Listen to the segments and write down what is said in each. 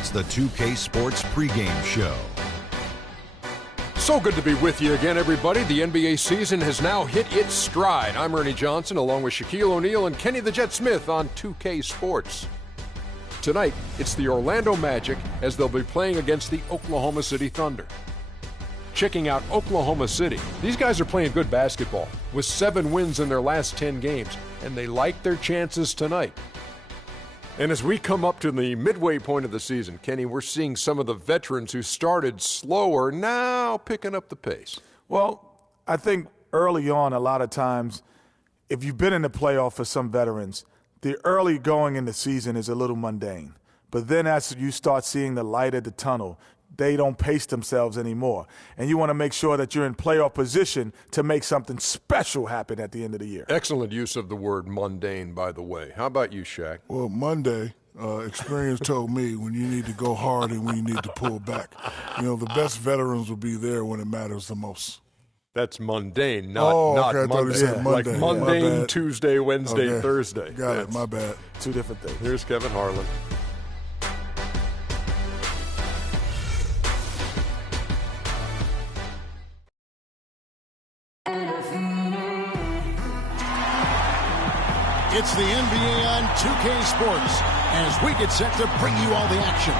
It's the 2K Sports pregame show. So good to be with you again, everybody. The NBA season has now hit its stride. I'm Ernie Johnson, along with Shaquille O'Neal and Kenny the Jet Smith on 2K Sports. Tonight, it's the Orlando Magic as they'll be playing against the Oklahoma City Thunder. Checking out Oklahoma City, these guys are playing good basketball with 7 wins in their last 10 games, and they like their chances tonight. And as we come up to the midway point of the season, Kenny, we're seeing some of the veterans who started slower now picking up the pace. Well, I think early on, a lot of times, if you've been in the playoff for some veterans, the early going in the season is a little mundane. But then as you start seeing the light at the tunnel, they don't pace themselves anymore. And you want to make sure that you're in playoff position to make something special happen at the end of the year. Excellent use of the word mundane, by the way. How about you, Shaq? Well, Monday, experience told me when you need to go hard and when you need to pull back. You know, the best veterans will be there when it matters the most. That's mundane, not okay, Monday. Yeah, Monday. Like mundane Tuesday, Wednesday, Thursday. Got it, my bad. Two different things. Here's Kevin Harlan. It's the NBA on 2K Sports as we get set to bring you all the action.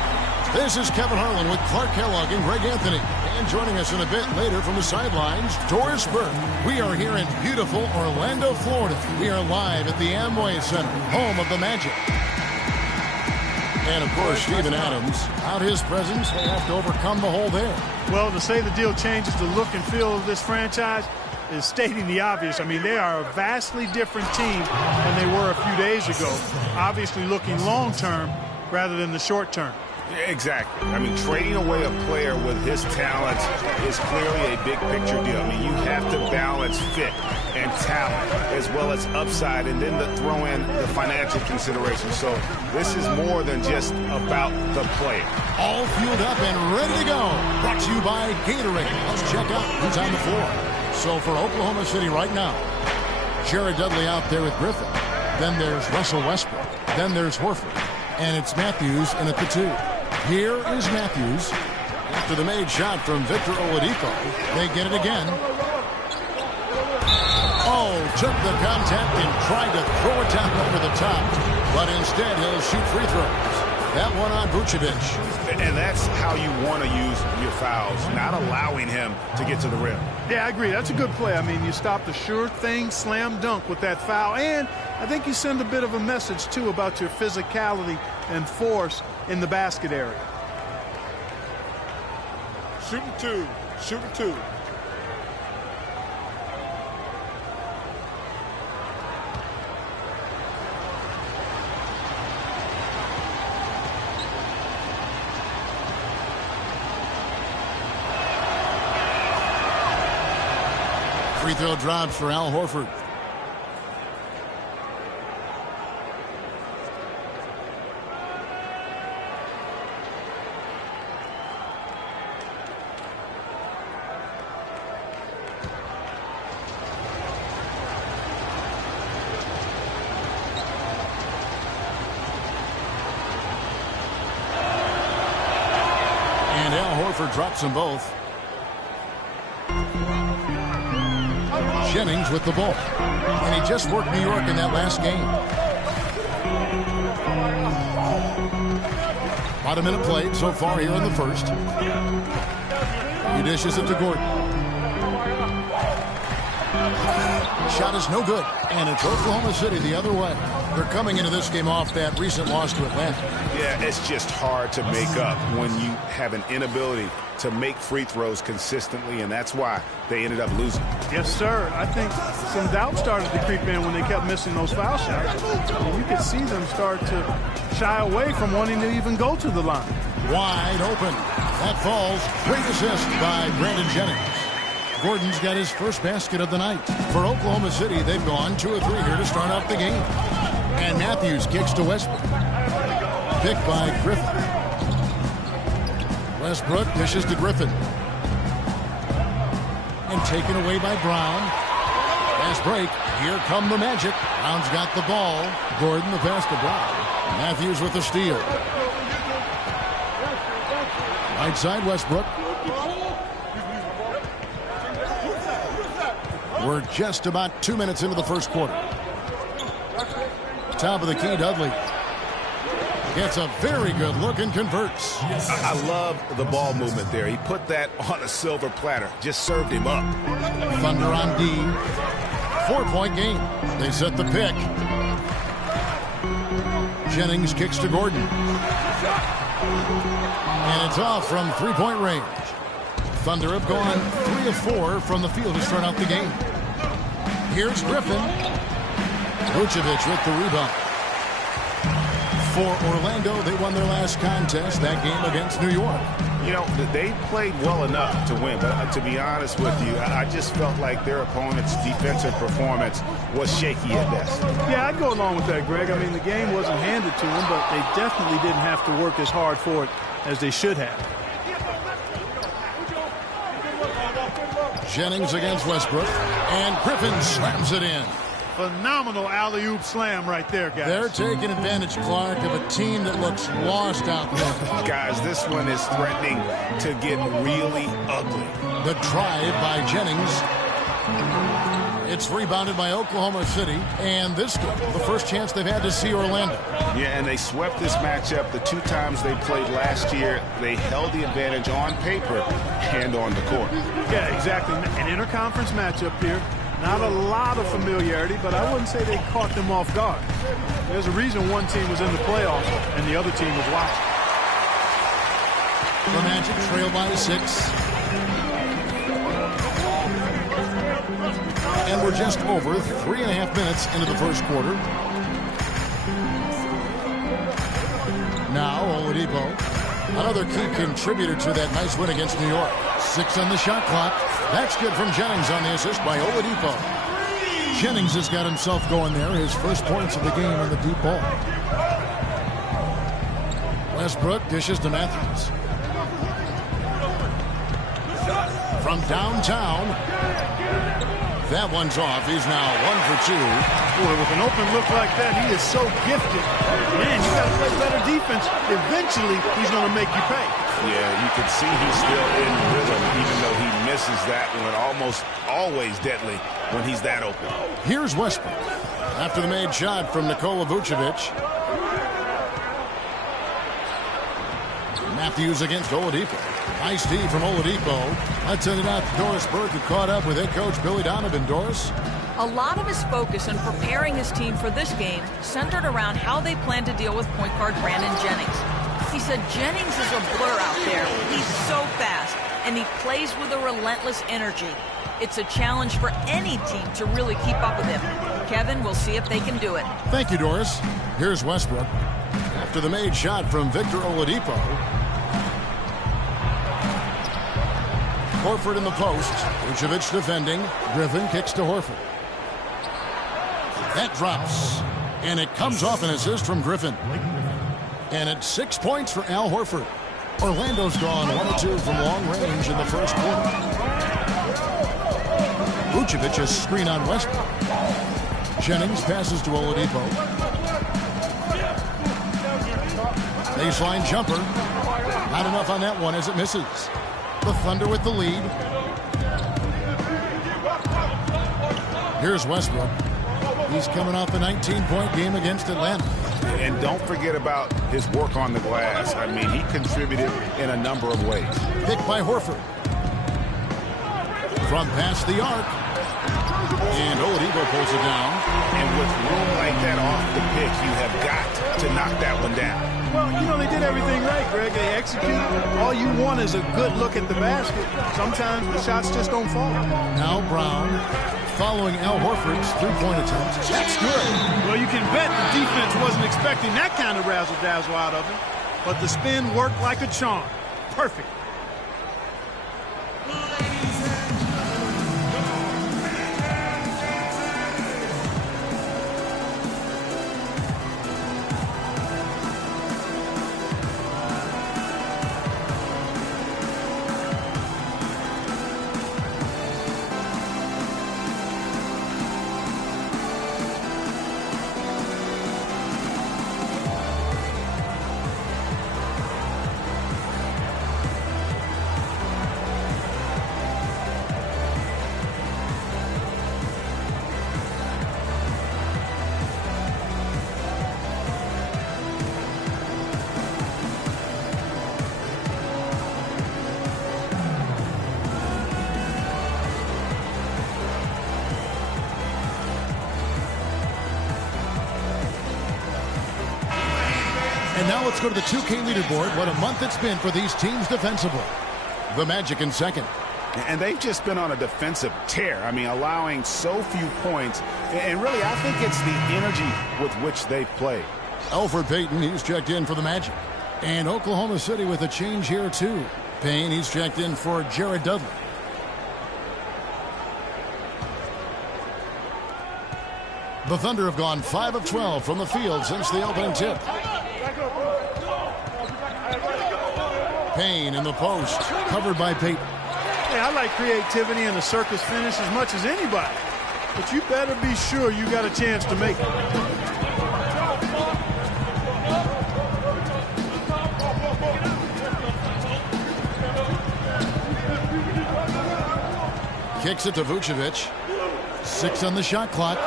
This is Kevin Harlan with Clark Kellogg and Greg Anthony. And joining us in a bit later from the sidelines, Doris Burke. We are here in beautiful Orlando, Florida. We are live at the Amway Center, home of the Magic. And, of course, Steven Adams, without his presence, they have to overcome the hole there. Well, to say the deal changes the look and feel of this franchise is stating the obvious. I mean, they are a vastly different team than they were a few days ago, obviously looking long-term rather than the short-term. Exactly. I mean, trading away a player with his talents is clearly a big-picture deal. I mean, you have to balance fit and talent as well as upside and then to throw in the financial considerations. So this is more than just about the player. All fueled up and ready to go. Brought to you by Gatorade. Let's check out who's on the floor. So for Oklahoma City right now, Jared Dudley out there with Griffin. Then there's Russell Westbrook. Then there's Horford. And it's Matthews in at the 2. Here is Matthews. After the made shot from Victor Oladipo, they get it again. Oh, took the contact and tried to throw it down over the top. But instead, he'll shoot free throws. That one on Vucevic. And that's how you want to use your fouls, not allowing him to get to the rim. Yeah, I agree. That's a good play. I mean, you stop the sure thing slam dunk with that foul. And I think you send a bit of a message, too, about your physicality and force in the basket area. Shooting 2. Shooting 2. Free throw drops for Al Horford. And Al Horford drops them both. Jennings with the ball. And he just worked New York in that last game. About a minute played so far here in the first. He dishes it to Gordon. Shot is no good. And it's Oklahoma City the other way. They're coming into this game off that recent loss to Atlanta. Yeah, it's just hard to make up when you have an inability to make free throws consistently, and that's why they ended up losing. Yes, sir. I think some doubt started to creep in when they kept missing those foul shots. And you could see them start to shy away from wanting to even go to the line. Wide open. That falls. Great assist by Brandon Jennings. Gordon's got his first basket of the night. For Oklahoma City, they've gone 2 of 3 here to start off the game. And Matthews kicks to Westbrook. Picked by Griffin. Westbrook dishes to Griffin. And taken away by Brown. Fast break. Here come the Magic. Brown's got the ball. Gordon the pass to Brown. Matthews with the steal. Right side, Westbrook. We're just about 2 minutes into the first quarter. Top of the key, Dudley. Gets a very good look and converts. I love the ball movement there. He put that on a silver platter. Just served him up. Thunder on D. 4-point game. They set the pick. Jennings kicks to Gordon. And it's off from 3-point range. Thunder have gone 3 of 4 from the field to start out the game. Here's Griffin. Vucevic with the rebound. For Orlando, they won their last contest, that game against New York. You know, they played well enough to win, but to be honest with you, I just felt like their opponent's defensive performance was shaky at best. Yeah, I'd go along with that, Greg. I mean, the game wasn't handed to them, but they definitely didn't have to work as hard for it as they should have. Jennings against Westbrook, and Griffin slams it in. Phenomenal alley-oop slam right there, guys. They're taking advantage, Clark, of a team that looks lost out there. Guys, this one is threatening to get really ugly. The drive by Jennings. It's rebounded by Oklahoma City, and this game, the first chance they've had to see Orlando. Yeah, and they swept this matchup the 2 times they played last year. They held the advantage on paper and on the court. Yeah, exactly. An interconference matchup here. Not a lot of familiarity, but I wouldn't say they caught them off guard. There's a reason one team was in the playoffs and the other team was watching. The Magic trail by 6. And we're just over 3.5 minutes into the first quarter. Now Oladipo, another key contributor to that nice win against New York. 6 on the shot clock. That's good from Jennings on the assist by Oladipo. Jennings has got himself going there. His first points of the game on the deep ball. Westbrook dishes to Matthews. From downtown. That one's off. He's now 1 for 2. Boy, with an open look like that, he is so gifted. Man, you got to play better defense. Eventually, he's going to make you pay. Yeah, you can see he's still in rhythm, even though he misses that one. Almost always deadly when he's that open. Here's Westbrook. After the made shot from Nikola Vucevic. Matthews against Oladipo. Nice D from Oladipo. Let's send it out to Doris Burke, who caught up with head coach Billy Donovan. Doris? A lot of his focus in preparing his team for this game centered around how they plan to deal with point guard Brandon Jennings. He said Jennings is a blur out there. He's so fast, and he plays with a relentless energy. It's a challenge for any team to really keep up with him. Kevin, we'll see if they can do it. Thank you, Doris. Here's Westbrook. After the made shot from Victor Oladipo. Horford in the post. Vucevic defending. Griffin kicks to Horford. That drops. And it comes off an assist from Griffin. And it's 6 points for Al Horford. Orlando's gone 1 of 2 from long range in the first quarter. Vucevic is screen on Westbrook. Jennings passes to Oladipo. Baseline jumper. Not enough on that one as it misses. The Thunder with the lead. Here's Westbrook. He's coming off a 19-point game against Atlanta. And don't forget about his work on the glass. I mean, he contributed in a number of ways. Picked by Horford. From past the arc. And Oladipo pulls it down. And with room like that off the pick, you have got to knock that one down. Well, you know, they did everything right, Greg. They executed. All you want is a good look at the basket. Sometimes the shots just don't fall. Now Brown following Al Horford's three-point attempt. That's good. Well, you can bet the defense wasn't expecting that kind of razzle-dazzle out of him. But the spin worked like a charm. Perfect. And now let's go to the 2K leaderboard. What a month it's been for these teams defensively. The Magic in second. And they've just been on a defensive tear. I mean, allowing so few points. And really, I think it's the energy with which they've played. Elfrid Payton, he's checked in for the Magic. And Oklahoma City with a change here, too. Payne, he's checked in for Jared Dudley. The Thunder have gone 5 of 12 from the field since the opening tip. Payne in the post, covered by Payton. Hey, I like creativity and a circus finish as much as anybody. But you better be sure you got a chance to make it. Kicks it to Vucevic. 6 on the shot clock.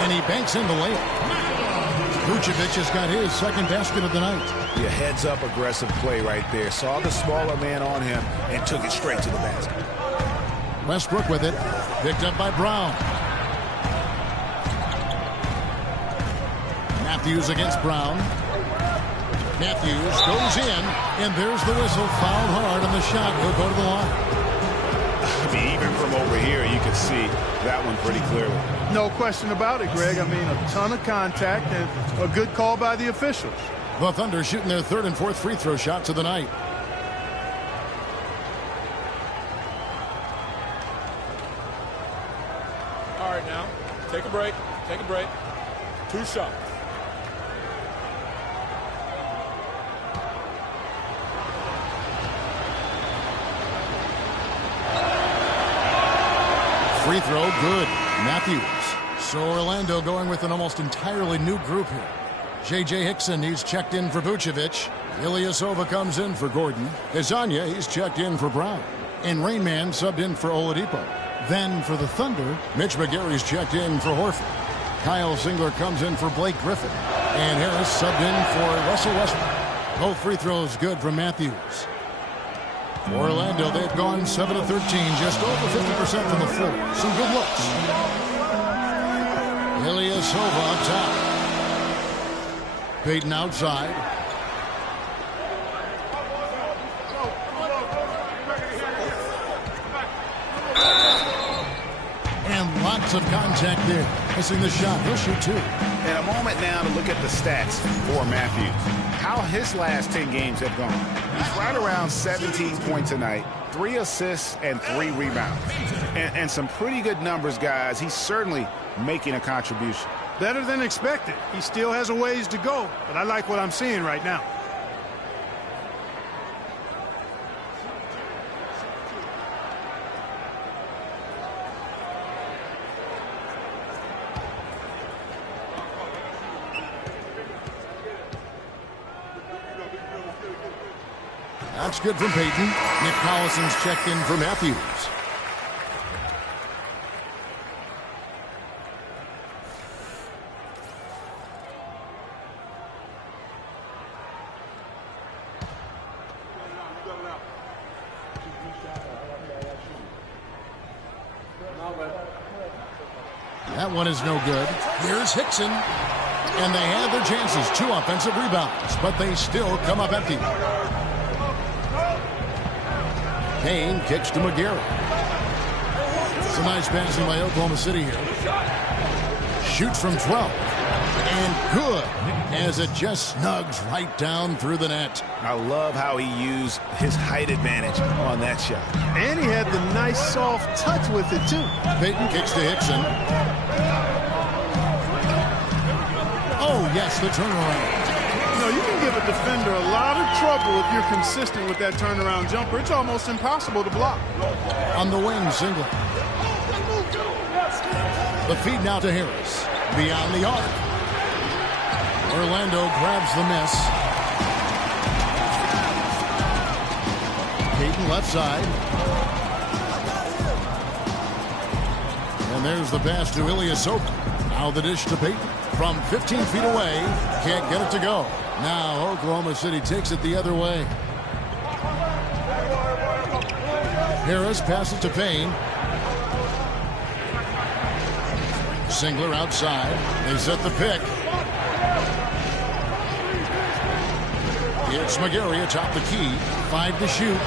And he banks in the layup. Vucevic has got his second basket of the night. Yeah, heads-up aggressive play right there. Saw the smaller man on him and took it straight to the basket. Westbrook with it. Picked up by Brown. Matthews against Brown. Matthews goes in, and there's the whistle. Fouled hard on the shot. He'll go to the line. I mean, even from over here, you can see that one pretty clearly. No question about it, Greg. I mean, a ton of contact and a good call by the officials. The Thunder shooting their third and fourth free throw shots of the night. All right, now, take a break. Take a break. 2 shots. Free throw, good. Matthews. So Orlando going with an almost entirely new group here. J.J. Hickson, he's checked in for Vucevic. Ilyasova comes in for Gordon. Hezonja, he's checked in for Brown. And Rainman subbed in for Oladipo. Then for the Thunder, Mitch McGary's checked in for Horford. Kyle Singler comes in for Blake Griffin. And Harris subbed in for Russell Westbrook. Both free throws good from Matthews. For Orlando, they've gone 7 of 13, just over 50% from the floor. Some good looks. Ilyasova up top. Payton outside. And lots of contact there. Missing the shot. He'll shoot 2. And a moment now to look at the stats for Matthews. How his last 10 games have gone. He's right around 17 points a night, 3 assists and 3 rebounds. And some pretty good numbers, guys. He's certainly making a contribution. Better than expected. He still has a ways to go, but I like what I'm seeing right now. That's good from Payton. Nick Collison's checked in for Matthews. That one is no good. Here's Hickson. And they had their chances. 2 offensive rebounds, but they still come up empty. Payne kicks to McGarry. It's a nice passing by Oklahoma City here. Shoots from 12. And good, as it just snugs right down through the net. I love how he used his height advantage on that shot. And he had the nice soft touch with it, too. Payton kicks to Hickson. Oh, yes, the turnaround. You know, you can give a defender a lot of trouble if you're consistent with that turnaround jumper. It's almost impossible to block. On the wing, single. The feed now to Harris. Beyond the arc. Orlando grabs the miss. Payton left side. And there's the pass to Ilyasova. Now the dish to Payton. From 15 feet away, can't get it to go. Now Oklahoma City takes it the other way. Harris passes to Payne. Singler outside. They set the pick. It's McGarry atop the key. 5 to shoot.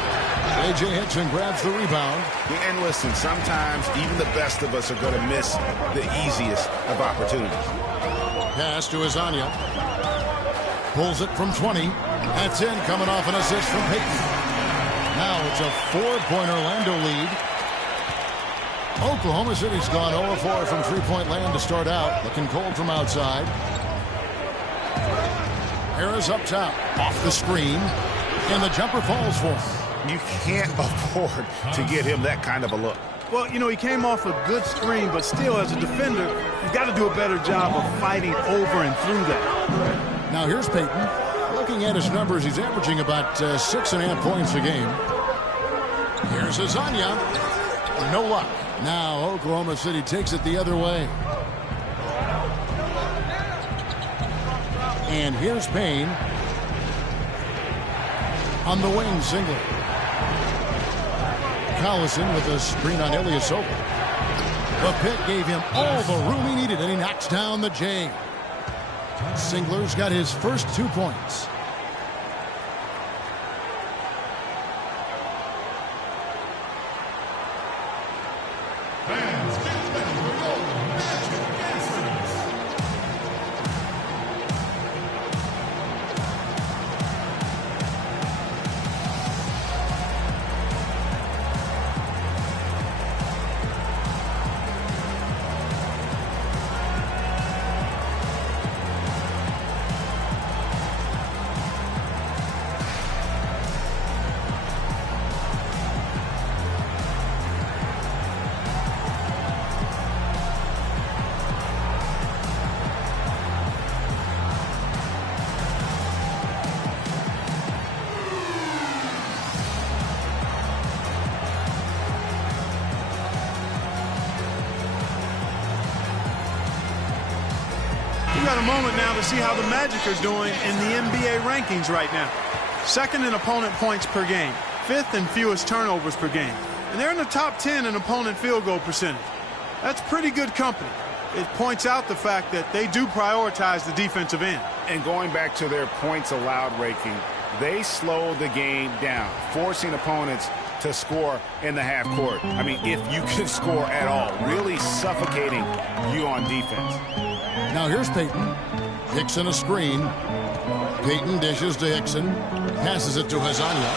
A.J. Hickson grabs the rebound. And listen, sometimes even the best of us are going to miss the easiest of opportunities. Pass to Azania. Pulls it from 20. That's in, coming off an assist from Payton. Now it's a 4-point Orlando lead. Oklahoma City's gone 0-4 from three-point land to start out. Looking cold from outside. Harris up top. Off the screen. And the jumper falls for him. You can't afford to get him that kind of a look. Well, you know, he came off a good screen, but still, as a defender, you've got to do a better job of fighting over and through that. Now here's Payton. Looking at his numbers, he's averaging about 6.5 points a game. Here's Azania. No luck. Now Oklahoma City takes it the other way. And here's Payne. On the wing, Singler. Collison with a screen on Ilyasova. The pick gave him all the room he needed, and he knocks down the J. Singler's got his first 2 points. Got a moment now to see how the Magic are doing in the NBA rankings right now. Second in opponent points per game, 5th in fewest turnovers per game, and they're in the top 10 in opponent field goal percentage. That's pretty good company. It points out the fact that they do prioritize the defensive end. And going back to their points allowed ranking, they slow the game down, forcing opponents to score in the half court. I mean, if you can score at all, really suffocating you on defense. Now here's Payton. Hickson a screen. Payton dishes to Hickson. Passes it to Azania.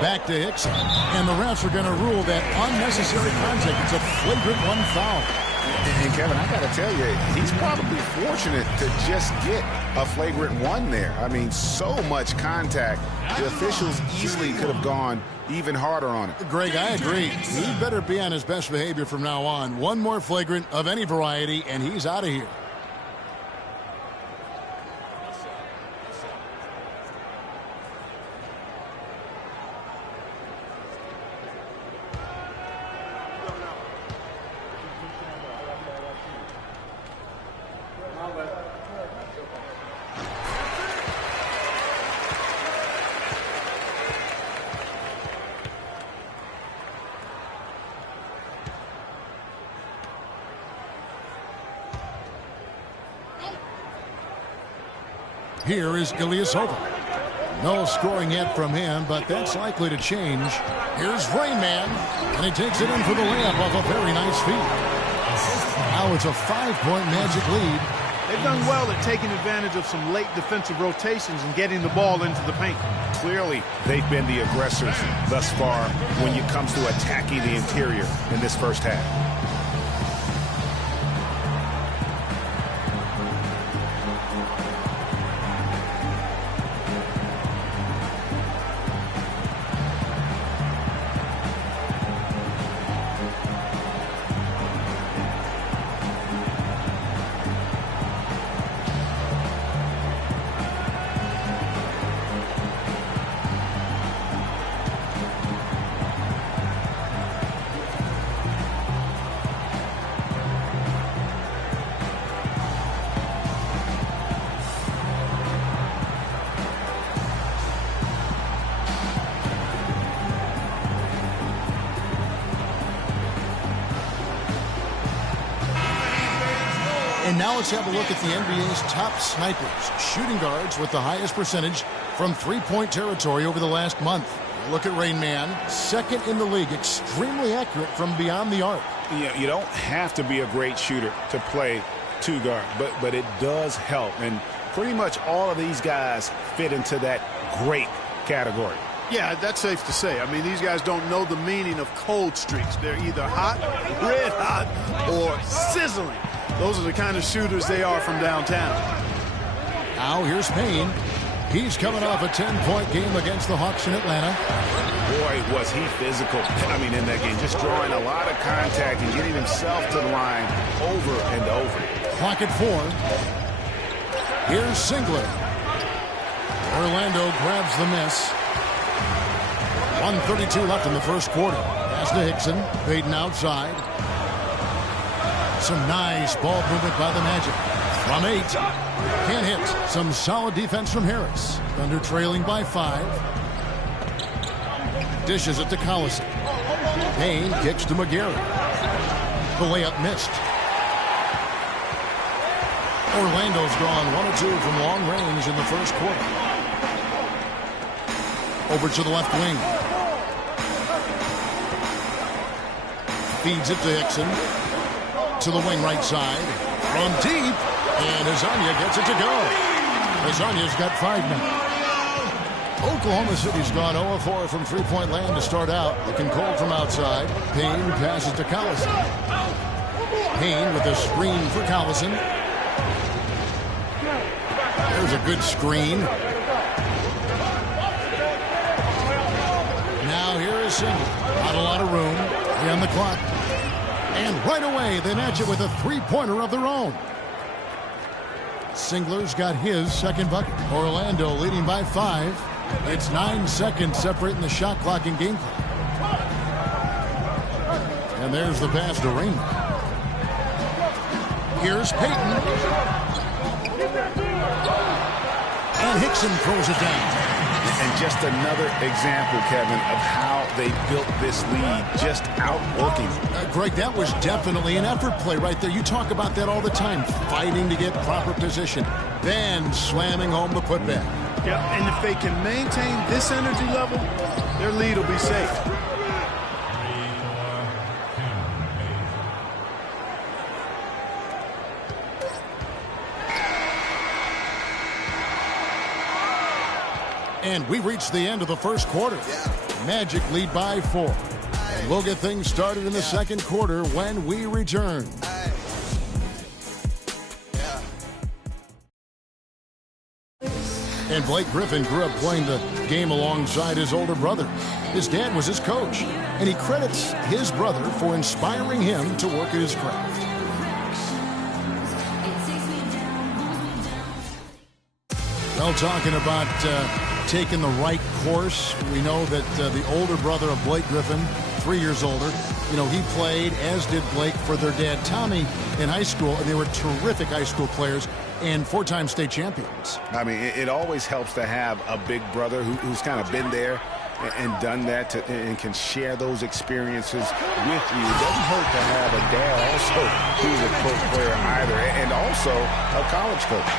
Back to Hickson. And the refs are going to rule that unnecessary contact. It's a flagrant 1 foul. And Kevin, I got to tell you, he's probably fortunate to just get a flagrant 1 there. I mean, so much contact. The officials easily could have gone even harder on it. Greg, I agree. He better be on his best behavior from now on. One more flagrant of any variety, and he's out of here. Here is Ilyasova. No scoring yet from him, but that's likely to change. Here's Rain Man, and he takes it in for the layup off a very nice feed. Now it's a 5-point Magic lead. They've done well at taking advantage of some late defensive rotations and getting the ball into the paint. Clearly, they've been the aggressors thus far when it comes to attacking the interior in this first half. And now let's have a look at the NBA's top snipers, shooting guards with the highest percentage from three-point territory over the last month. Look at Rain Man, second in the league, extremely accurate from beyond the arc. Yeah, you don't have to be a great shooter to play two guard, but it does help. And pretty much all of these guys fit into that great category. Yeah, that's safe to say. I mean, these guys don't know the meaning of cold streaks. They're either hot, red hot, or sizzling. Those are the kind of shooters they are from downtown. Now here's Payne. He's coming off a 10-point game against the Hawks in Atlanta. Boy, was he physical. I mean, in that game, just drawing a lot of contact and getting himself to the line over and over. Clock at 4. Here's Singler. Orlando grabs the miss. 1:32 left in the first quarter. Pass to Hickson. Payton outside. Some nice ball movement by the Magic. From 8. Can't hit. Some solid defense from Harris. Thunder trailing by 5. Dishes it to Collison. Payne kicks to McGarry. The layup missed. Orlando's gone 1 of 2 from long range in the first quarter. Over to the left wing. Feeds it to Hickson. To the wing right side. From deep. And Hezonja gets it to go. Hezonja's got 5 now. Oklahoma City's gone 0 of 4 from three-point land to start out. Looking cold from outside. Payne passes to Collison. Payne with a screen for Collison. There's a good screen. Now here is Singler. Not a lot of room. On the clock. And right away, they match it with a three-pointer of their own. Singler's got his second bucket. Orlando leading by 5. It's 9 seconds separating the shot clock and game clock. And there's the pass to Rain. Here's Payton. And Hickson throws it down. And just another example, Kevin, of how they built this lead, just outworking. Greg, that was definitely an effort play right there. You talk about that all the time, fighting to get proper position, then slamming home the putback. Yeah, and if they can maintain this energy level, their lead will be safe. And we reached the end of the first quarter. Magic lead by 4. And we'll get things started in the second quarter when we return. And Blake Griffin grew up playing the game alongside his older brother. His dad was his coach, and he credits his brother for inspiring him to work at his craft. Well, talking about taking the right course, we know that the older brother of Blake Griffin, 3 years older, you know, he played, as did Blake, for their dad Tommy in high school, and they were terrific high school players and 4-time state champions. I mean, it always helps to have a big brother who's kind of been there and done that and can share those experiences with you. It doesn't hurt to have a dad also who's a pro player either, and also a college coach.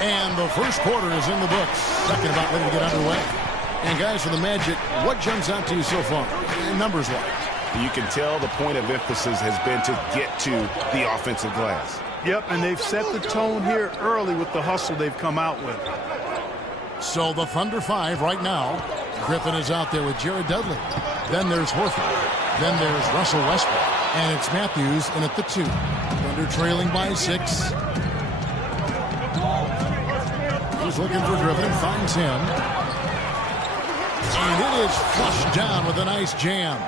And the first quarter is in the books. Second about ready to get underway. And guys, for the Magic, what jumps out to you so far, numbers-wise? You can tell the point of emphasis has been to get to the offensive glass. Yep, and they've set the tone here early with the hustle they've come out with. So the Thunder 5 right now. Griffin is out there with Jared Dudley. Then there's Horford. Then there's Russell Westbrook. And it's Matthews in at the 2. Thunder trailing by 6. He's looking for Griffin, finds him. And it is flushed down with a nice jam.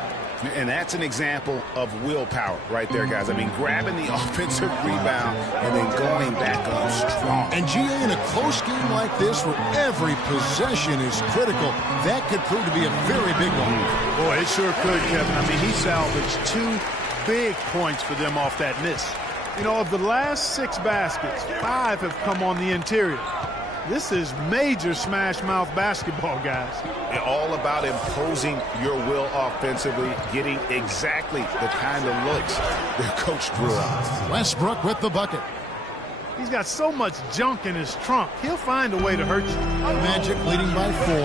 And that's an example of willpower right there, guys. I mean, grabbing the offensive rebound and then going back up strong. And GA, in a close game like this where every possession is critical, that could prove to be a very big one. Boy, it sure could, Kevin. I mean, he salvaged 2 big points for them off that miss. You know, of the last 6 baskets, 5 have come on the interior. This is major smash mouth basketball, guys. all about imposing your will offensively, getting exactly the kind of looks their coach drew up. Westbrook with the bucket. He's got so much junk in his trunk. He'll find a way to hurt you. Magic leading by 4.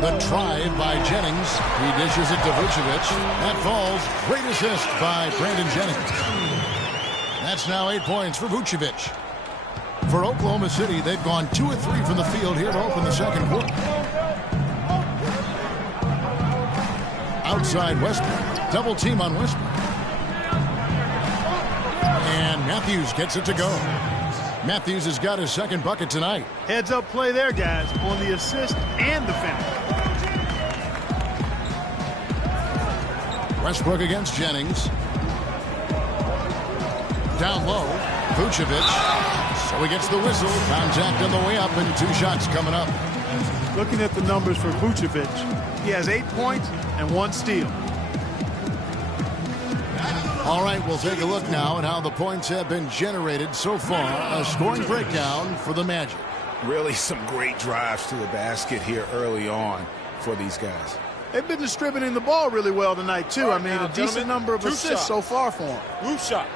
The drive by Jennings. He dishes it to Vucevic. That falls. Great assist by Brandon Jennings. That's now 8 points for Vucevic. For Oklahoma City, they've gone 2 of 3 from the field here to open the second quarter. Outside Westbrook. Double team on Westbrook. And Matthews gets it to go. Matthews has got his second bucket tonight. Heads up play there, guys, on the assist and the finish. Westbrook against Jennings. Down low, Vucevic. So he gets the whistle. Contact on the way up and 2 shots coming up. Looking at the numbers for Vucevic, he has 8 points and 1 steal. All right, we'll take a look now at how the points have been generated so far. A scoring breakdown for the Magic. Really some great drives to the basket here early on for these guys. They've been distributing the ball really well tonight, too. I mean, now, a decent number of assists so far for them. Roof shots.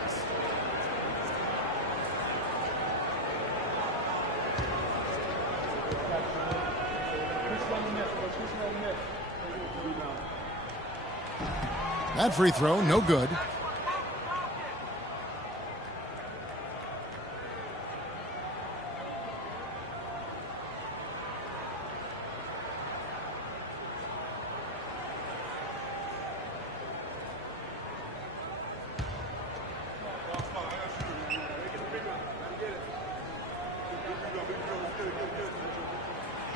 That free throw, no good.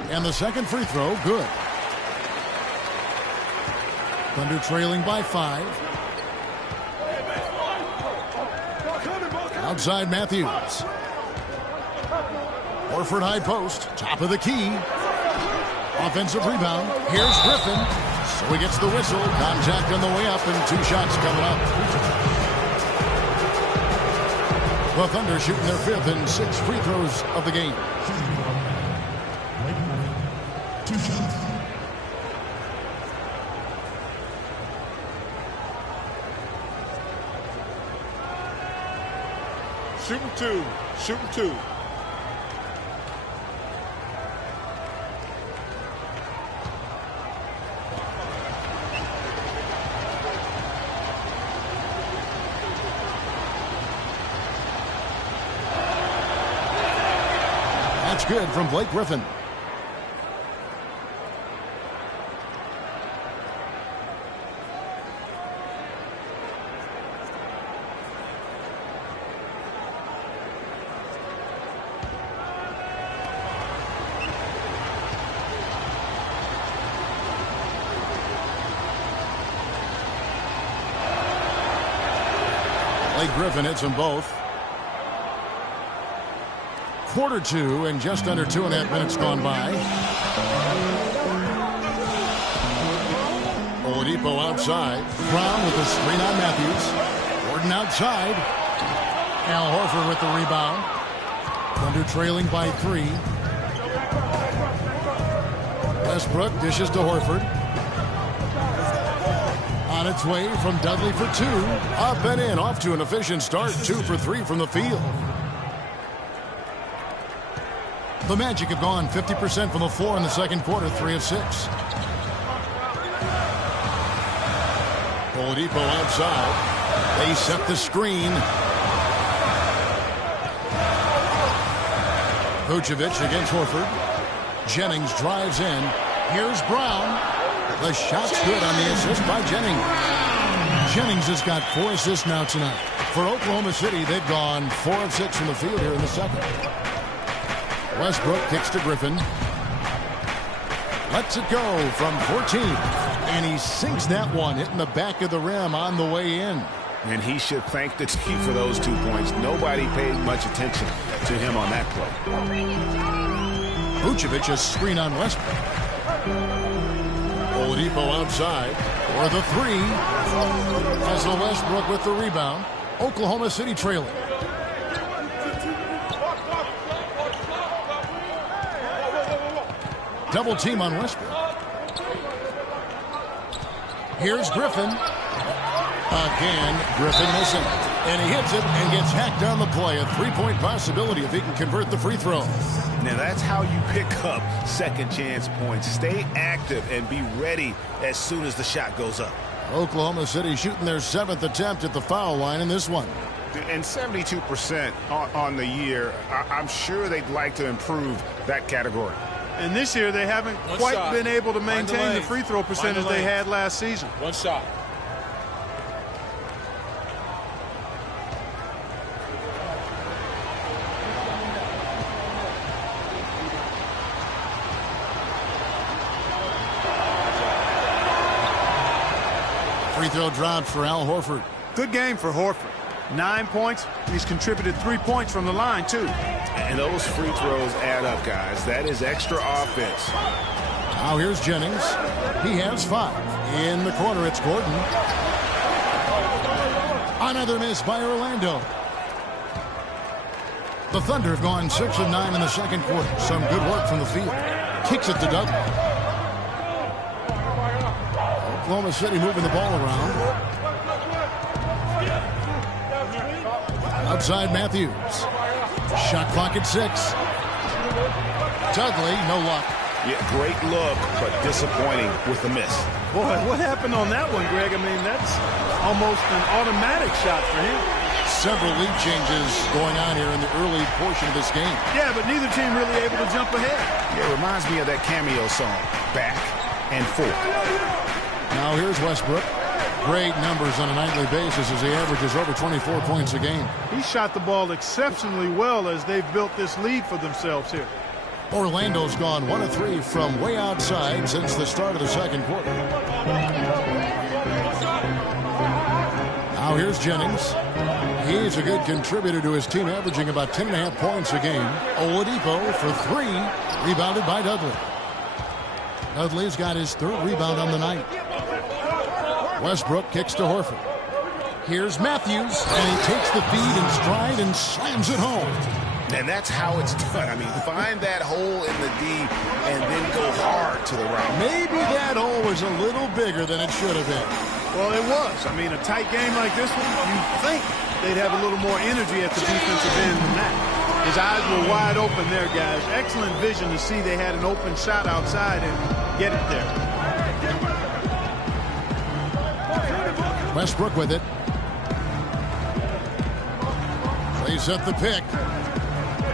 And the second free throw, good. Thunder trailing by 5. Outside Matthews. Horford high post, top of the key. Offensive rebound. Here's Griffin. So he gets the whistle. Contact on the way up and 2 shots coming up. The Thunder shooting their 5th and 6th free throws of the game. 2 shots. Shooting 2. Shooting 2. That's good from Blake Griffin. Blake Griffin hits them both. Quarter 2 and just under 2.5 minutes gone by. Oladipo outside. Brown with the screen on Matthews. Gordon outside. Al Horford with the rebound. Thunder trailing by 3. Westbrook dishes to Horford. On its way from Dudley for 2. Up and in, off to an efficient start. 2 for 3 from the field. The Magic have gone 50% from the floor in the second quarter, 3 of 6. Oladipo outside. They set the screen. Vucevic against Horford. Jennings drives in. Here's Brown. The shot's good on the assist by Jennings. Jennings has got 4 assists now tonight. For Oklahoma City, they've gone 4 of 6 from the field here in the second. Westbrook kicks to Griffin. Lets it go from 14. And he sinks that one, hitting the back of the rim on the way in. And he should thank the team for those 2 points. Nobody paid much attention to him on that play. Vucevic a screen on Westbrook. Oladipo outside for the 3. Russell Westbrook with the rebound. Oklahoma City trailing. Double team on Westbrook. Here's Griffin. Again, Griffin missing. And he hits it and gets hacked on the play. A three-point possibility if he can convert the free throw. Now that's how you pick up second chance points. Stay active and be ready as soon as the shot goes up. Oklahoma City shooting their 7th attempt at the foul line in this one. And 72% on the year. I'm sure they'd like to improve that category. And this year they haven't quite been able to maintain the free throw percentage they had last season. One shot. Free throw dropped for Al Horford. Good game for Horford. 9 points. He's contributed 3 points from the line, too. And those free throws add up, guys. That is extra offense. Now here's Jennings. He has 5. In the corner, it's Gordon. Another miss by Orlando. The Thunder have gone 6 of 9 in the second quarter. Some good work from the field. Kicks it to Dudley. Oklahoma City moving the ball around. Outside Matthews. Shot clock at 6. Dudley, no luck. Yeah, great look, but disappointing with the miss. Boy, what happened on that one, Greg? I mean, that's almost an automatic shot for him. Several lead changes going on here in the early portion of this game. Yeah, but neither team really able to jump ahead. Yeah, it reminds me of that Cameo song, Back and Forth. Now here's Westbrook. Great numbers on a nightly basis as he averages over 24 points a game. He shot the ball exceptionally well as they've built this lead for themselves here. Orlando's gone 1 of 3 from way outside since the start of the second quarter. Now here's Jennings. He's a good contributor to his team, averaging about 10.5 points a game. Oladipo for 3, rebounded by Dudley. Dudley's got his 3rd rebound on the night. Westbrook kicks to Horford. Here's Matthews, and he takes the feed in stride and slams it home. And that's how it's done. I mean, find that hole in the D and then go hard to the right. Maybe that hole was a little bigger than it should have been. Well, it was. I mean, a tight game like this one, you'd think they'd have a little more energy at the defensive end than that. His eyes were wide open there, guys. Excellent vision to see they had an open shot outside and get it there. Westbrook with it. Plays up the pick.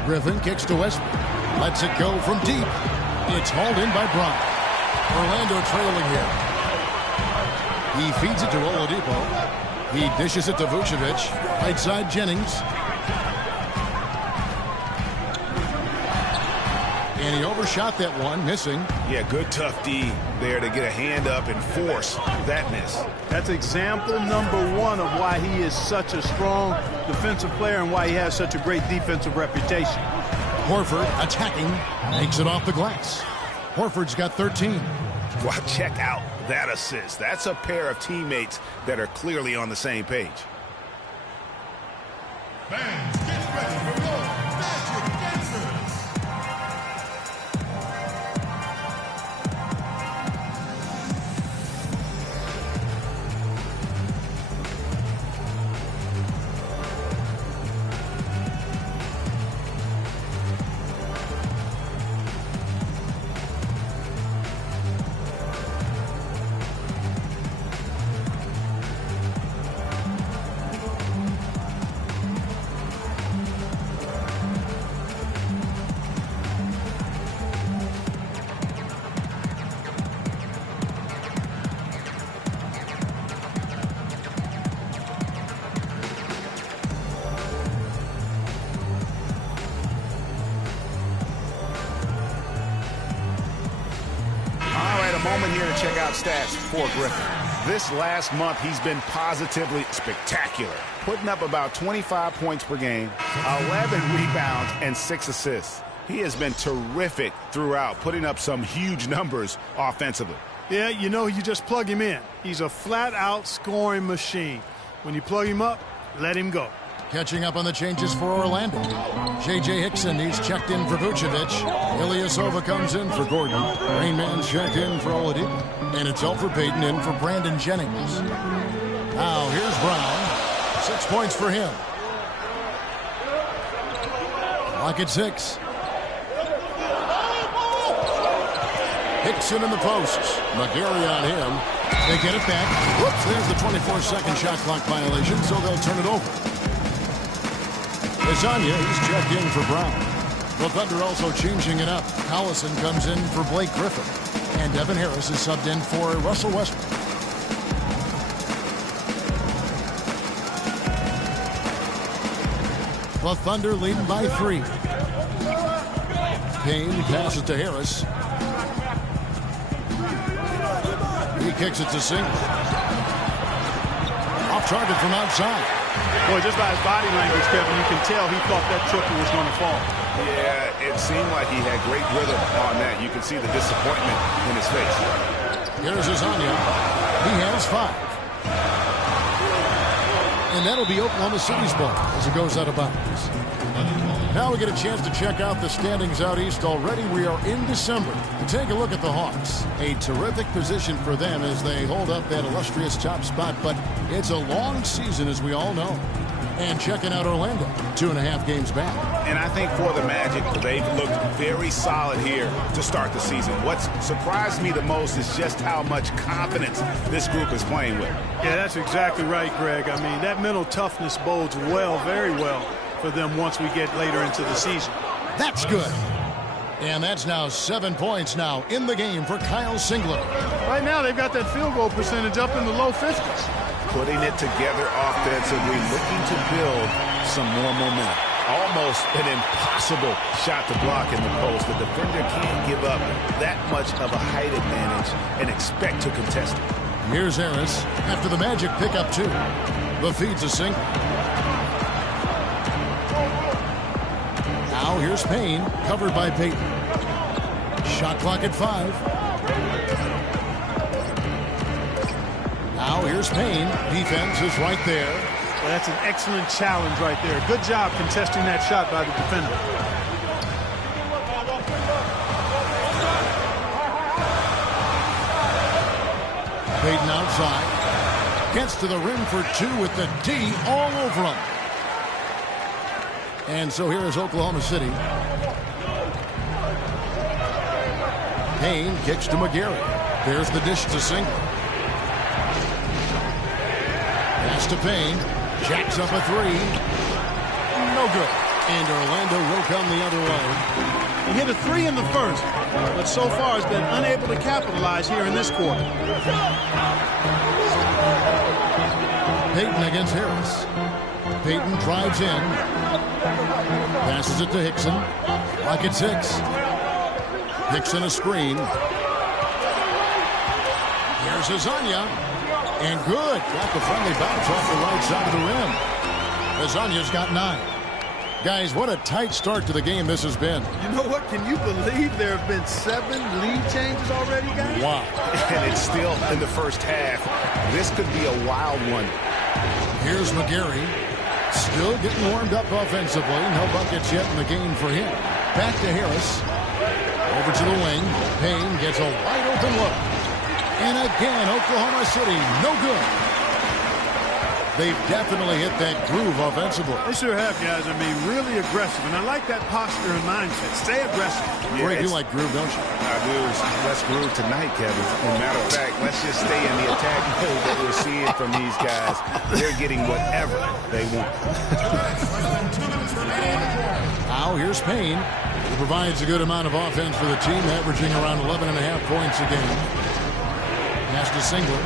Griffin kicks to Westbrook. Lets it go from deep. It's hauled in by Bryant. Orlando trailing here. He feeds it to Oladipo. He dishes it to Vucevic. Right side Jennings. And he overshot that one, missing. Yeah, good tough D there to get a hand up and force that miss. That's example number 1 of why he is such a strong defensive player and why he has such a great defensive reputation. Horford attacking, makes it off the glass. Horford's got 13. Wow, check out that assist. That's a pair of teammates that are clearly on the same page. Fans, get ready for more Magic Dancers. Moment here to check out stats for Griffin. This last month, he's been positively spectacular, putting up about 25 points per game, 11 rebounds, and 6 assists. He has been terrific throughout, putting up some huge numbers offensively. Yeah, you know, you just plug him in. He's a flat-out scoring machine. When you plug him up, let him go. Catching up on the changes for Orlando. J.J. Hickson, he's checked in for Vucevic. Ilyasova comes in for Gordon. Rainman's checked in for Oladipo. And it's Elfrid Payton in for Brandon Jennings. Now here's Brown. 6 points for him. Clock at 6. Hickson in the posts. McGarry on him. They get it back. Whoops, there's the 24-second shot clock violation, so they'll turn it over. Lasagna, he's checked in for Brown. The Thunder also changing it up. Collison comes in for Blake Griffin. And Devin Harris is subbed in for Russell Westbrook. The Thunder leading by 3. Payne passes to Harris. He kicks it to Single. Off target from outside. Boy, just by his body language, Kevin, you can tell he thought that triple was going to fall. Yeah, it seemed like he had great rhythm on that. You can see the disappointment in his face. Here's Lasagna. He has 5. And that'll be Oklahoma City's ball as it goes out of bounds. Now we get a chance to check out the standings out east already. We are in December. Take a look at the Hawks. A terrific position for them as they hold up that illustrious top spot, but it's a long season, as we all know. And checking out Orlando, 2.5 games back. And I think for the Magic, they've looked very solid here to start the season. What's surprised me the most is just how much confidence this group is playing with. Yeah, that's exactly right, Greg. I mean, that mental toughness bodes well, very well, for them once we get later into the season. That's good. And that's now 7 points now in the game for Kyle Singler. Right now, they've got that field goal percentage up in the low 50s. Putting it together offensively, looking to build some more momentum. Almost an impossible shot to block in the post. The defender can't give up that much of a height advantage and expect to contest it. Here's Harris after the Magic pick up 2. The feed's a single. Now here's Payne, covered by Payton. Shot clock at 5. Now here's Payne. Defense is right there. Well, that's an excellent challenge right there. Good job contesting that shot by the defender. Payton outside. Gets to the rim for 2 with the D all over him. And so here is Oklahoma City. Payne kicks to McGarry. There's the dish to Single. Pass to Payne. Jacks up a 3. No good. And Orlando will come the other way. He hit a 3 in the first, but so far has been unable to capitalize here in this quarter. Payton against Harris. Payton drives in. Passes it to Hickson. Clock at 6. Hickson a screen. Here's Lasagna. And good. Got the friendly bounce off the right side of the rim. Lasagna's got 9. Guys, what a tight start to the game this has been. You know what? Can you believe there have been 7 lead changes already, guys? Wow. And it's still in the first half. This could be a wild one. Here's McGarry. Still getting warmed up offensively. No buckets yet in the game for him. Back to Harris. Over to the wing. Payne gets a wide open look. And again, Oklahoma City, no good. They've definitely hit that groove offensively. They sure have, guys. I mean, really aggressive. And I like that posture and mindset. Stay aggressive. Greg, you like groove, don't you? I do. Let's groove tonight, Kevin. As a matter of fact, let's just stay in the attack mode that we're seeing from these guys. They're getting whatever they want. Now here's Payne, who provides a good amount of offense for the team, averaging around 11.5 points a game. Pass to Single.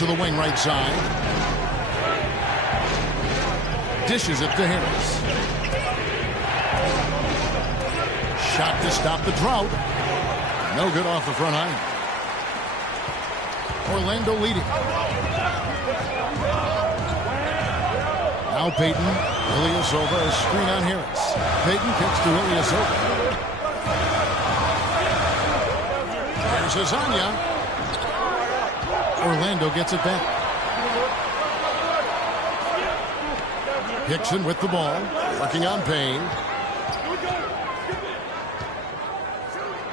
To the wing right side. Dishes it to Harris. Shot to stop the drought. No good off the front iron. Orlando leading. Now Payton. Ilyasova, a screen on Harris. Payton kicks to Ilyasova. Here's Lasagna. Orlando gets it back. Hickson with the ball, working on Payne.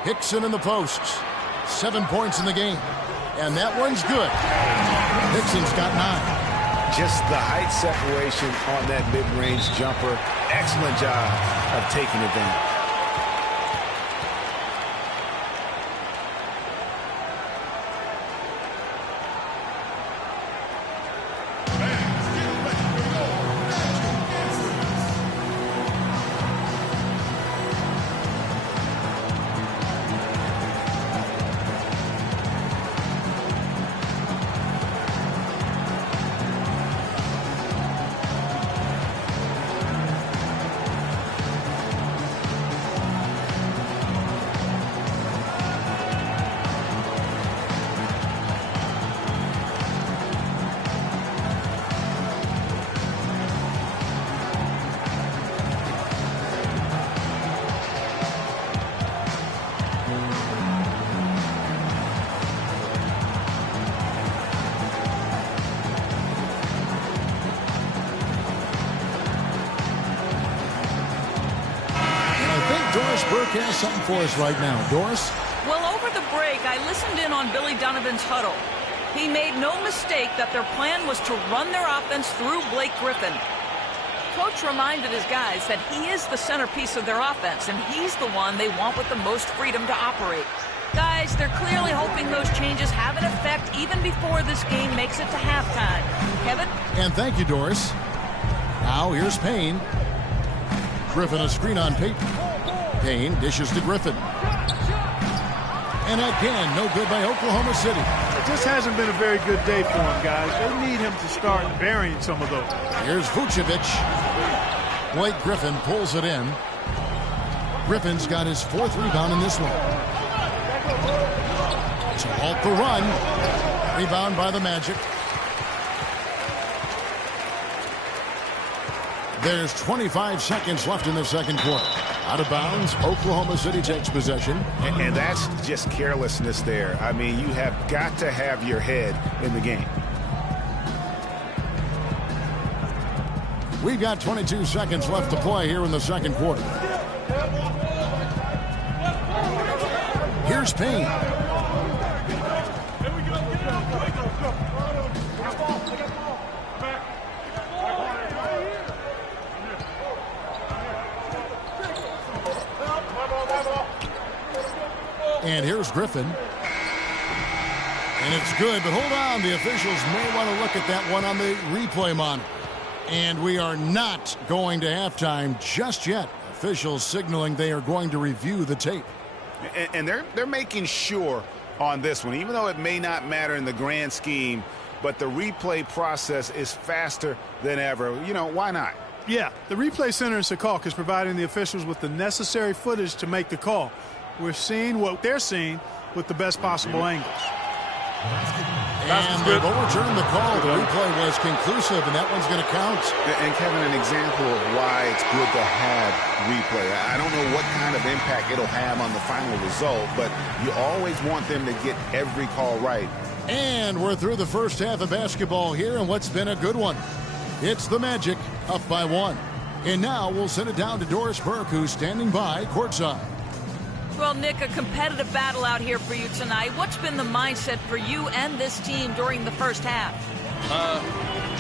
Hickson in the posts. 7 points in the game. And that one's good. Hickson's got 9. Just the height separation on that mid-range jumper. Excellent job of taking advantage. Doris Burke has something for us right now. Doris? Well, over the break, I listened in on Billy Donovan's huddle. He made no mistake that their plan was to run their offense through Blake Griffin. Coach reminded his guys that he is the centerpiece of their offense, and he's the one they want with the most freedom to operate. Guys, they're clearly hoping those changes have an effect even before this game makes it to halftime. Kevin? And thank you, Doris. Now here's Payne. Griffin a screen on Payton. Payne dishes to Griffin. And again, no good by Oklahoma City. It just hasn't been a very good day for him, guys. They need him to start burying some of those. Here's Vucevic. Blake Griffin pulls it in. Griffin's got his 4th rebound in this one. To halt the run. Rebound by the Magic. There's 25 seconds left in the second quarter. Out of bounds, Oklahoma City takes possession. And that's just carelessness there. I mean, you have got to have your head in the game. We've got 22 seconds left to play here in the second quarter. Here's Payne. And here's Griffin. And it's good, but hold on. The officials may want to look at that one on the replay monitor. And we are not going to halftime just yet. Officials signaling they are going to review the tape. And they're making sure on this one, even though it may not matter in the grand scheme, but the replay process is faster than ever. You know, why not? Yeah, the replay center in Secaucus is providing the officials with the necessary footage to make the call. We're seeing what they're seeing with the best possible angles. And they've overturned the call. The replay was conclusive, and that one's going to count. And, Kevin, an example of why it's good to have replay. I don't know what kind of impact it'll have on the final result, but you always want them to get every call right. And we're through the first half of basketball here, and what's been a good one. It's the Magic up by 1. And now we'll send it down to Doris Burke, who's standing by courtside. Well, Nick, a competitive battle out here for you tonight. What's been the mindset for you and this team during the first half?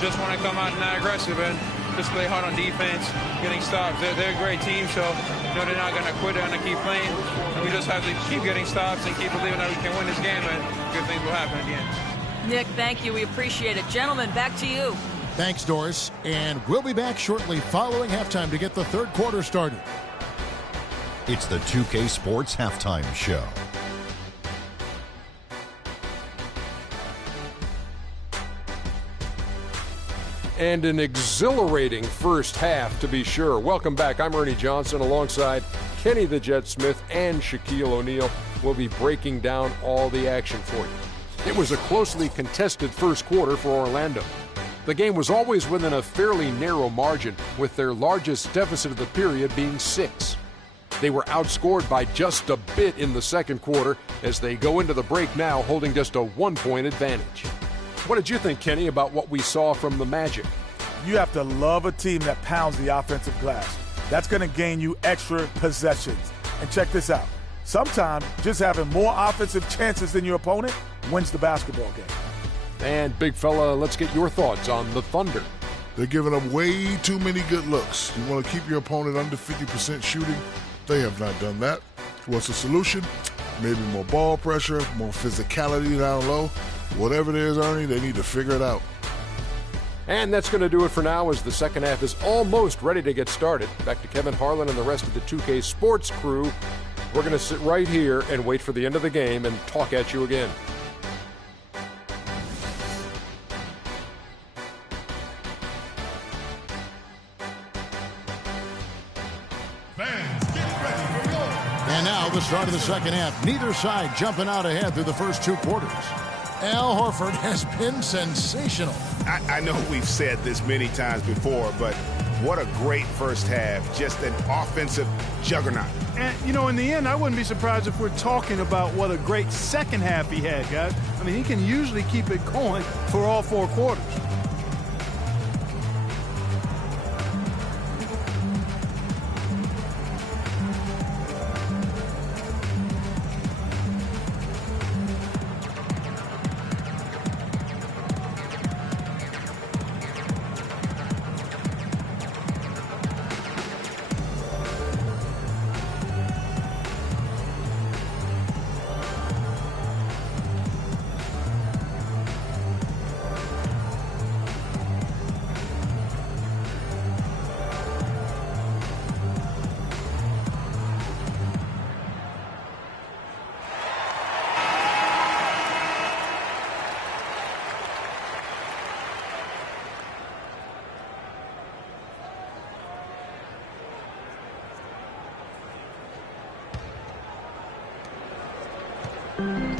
Just want to come out and not aggressive and just play hard on defense, getting stops. They're a great team, so they're not going to quit. They're going to keep playing. And we just have to keep getting stops and keep believing that we can win this game, and good things will happen at the end. Nick, thank you. We appreciate it. Gentlemen, back to you. Thanks, Doris. And we'll be back shortly following halftime to get the third quarter started. It's the 2K Sports Halftime Show. And an exhilarating first half, to be sure. Welcome back. I'm Ernie Johnson alongside Kenny the Jet Smith and Shaquille O'Neal. We'll be breaking down all the action for you. It was a closely contested first quarter for Orlando. The game was always within a fairly narrow margin, with their largest deficit of the period being 6. They were outscored by just a bit in the second quarter as they go into the break now holding just a 1-point advantage. What did you think, Kenny, about what we saw from the Magic? you have to love a team that pounds the offensive glass. That's going to gain you extra possessions. And check this out. Sometimes just having more offensive chances than your opponent wins the basketball game. And, big fella, let's get your thoughts on the Thunder. They're giving up way too many good looks. You want to keep your opponent under 50% shooting? They have not done that. What's the solution? Maybe more ball pressure, more physicality down low. Whatever it is, Ernie, they need to figure it out. And that's going to do it for now as the second half is almost ready to get started. Back to Kevin Harlan and the rest of the 2K Sports crew. We're going to sit right here and wait for the end of the game and talk at you again. And now the start of the second half. Neither side jumping out ahead through the first 2 quarters. Al Horford has been sensational. I know we've said this many times before, but what a great first half. Just an offensive juggernaut. And, you know, in the end, I wouldn't be surprised if we're talking about what a great second half he had, guys. I mean, he can usually keep it going for all 4 quarters.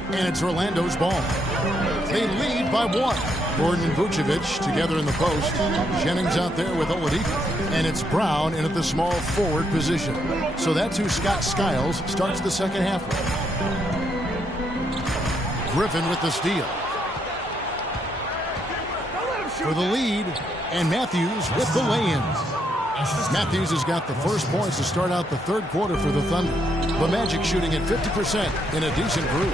And it's Orlando's ball. They lead by 1. Gordon and Vucevic together in the post. Jennings out there with Oladipo. And it's Brown in at the small forward position. So that's who Scott Skiles starts the second half with. Griffin with the steal. For the lead. And Matthews with the lay-in. Matthews has got the first points to start out the third quarter for the Thunder. The Magic shooting at 50% in a decent group.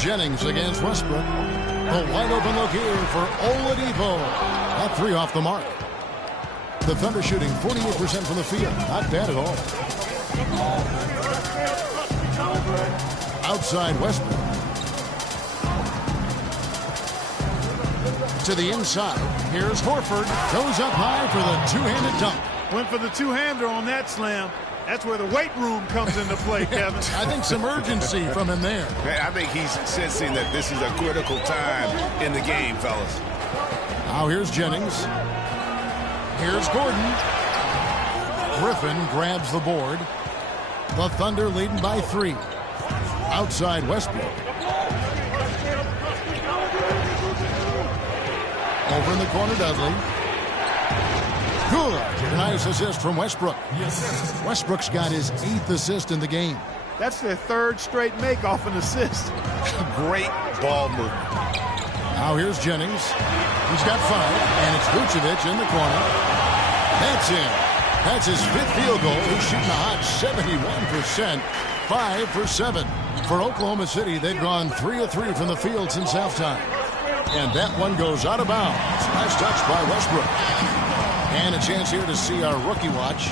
Jennings against Westbrook. The wide open look here for Oladipo. That 3 off the mark. The Thunder shooting 48% from the field. Not bad at all. Outside Westbrook. To the inside. Here's Horford. Goes up high for the two-handed dunk. Went for the two-hander on that slam. That's where the weight room comes into play, Kevin. I think some urgency from him there. I think he's sensing that this is a critical time in the game, fellas. Now here's Jennings. Here's Gordon. Griffin grabs the board. The Thunder leading by 3. Outside Westbrook. Over in the corner, Dudley. Good. Nice assist from Westbrook. Westbrook's got his 8th assist in the game. That's their 3rd straight make off an assist. Great ball movement. Now here's Jennings. He's got 5, and it's Vucevic in the corner. That's in. That's his 5th field goal. He's shooting a hot 71%. 5 for 7. For Oklahoma City, they've gone 3 of 3 from the field since halftime. And that one goes out of bounds. Nice touch by Westbrook. And a chance here to see our rookie watch.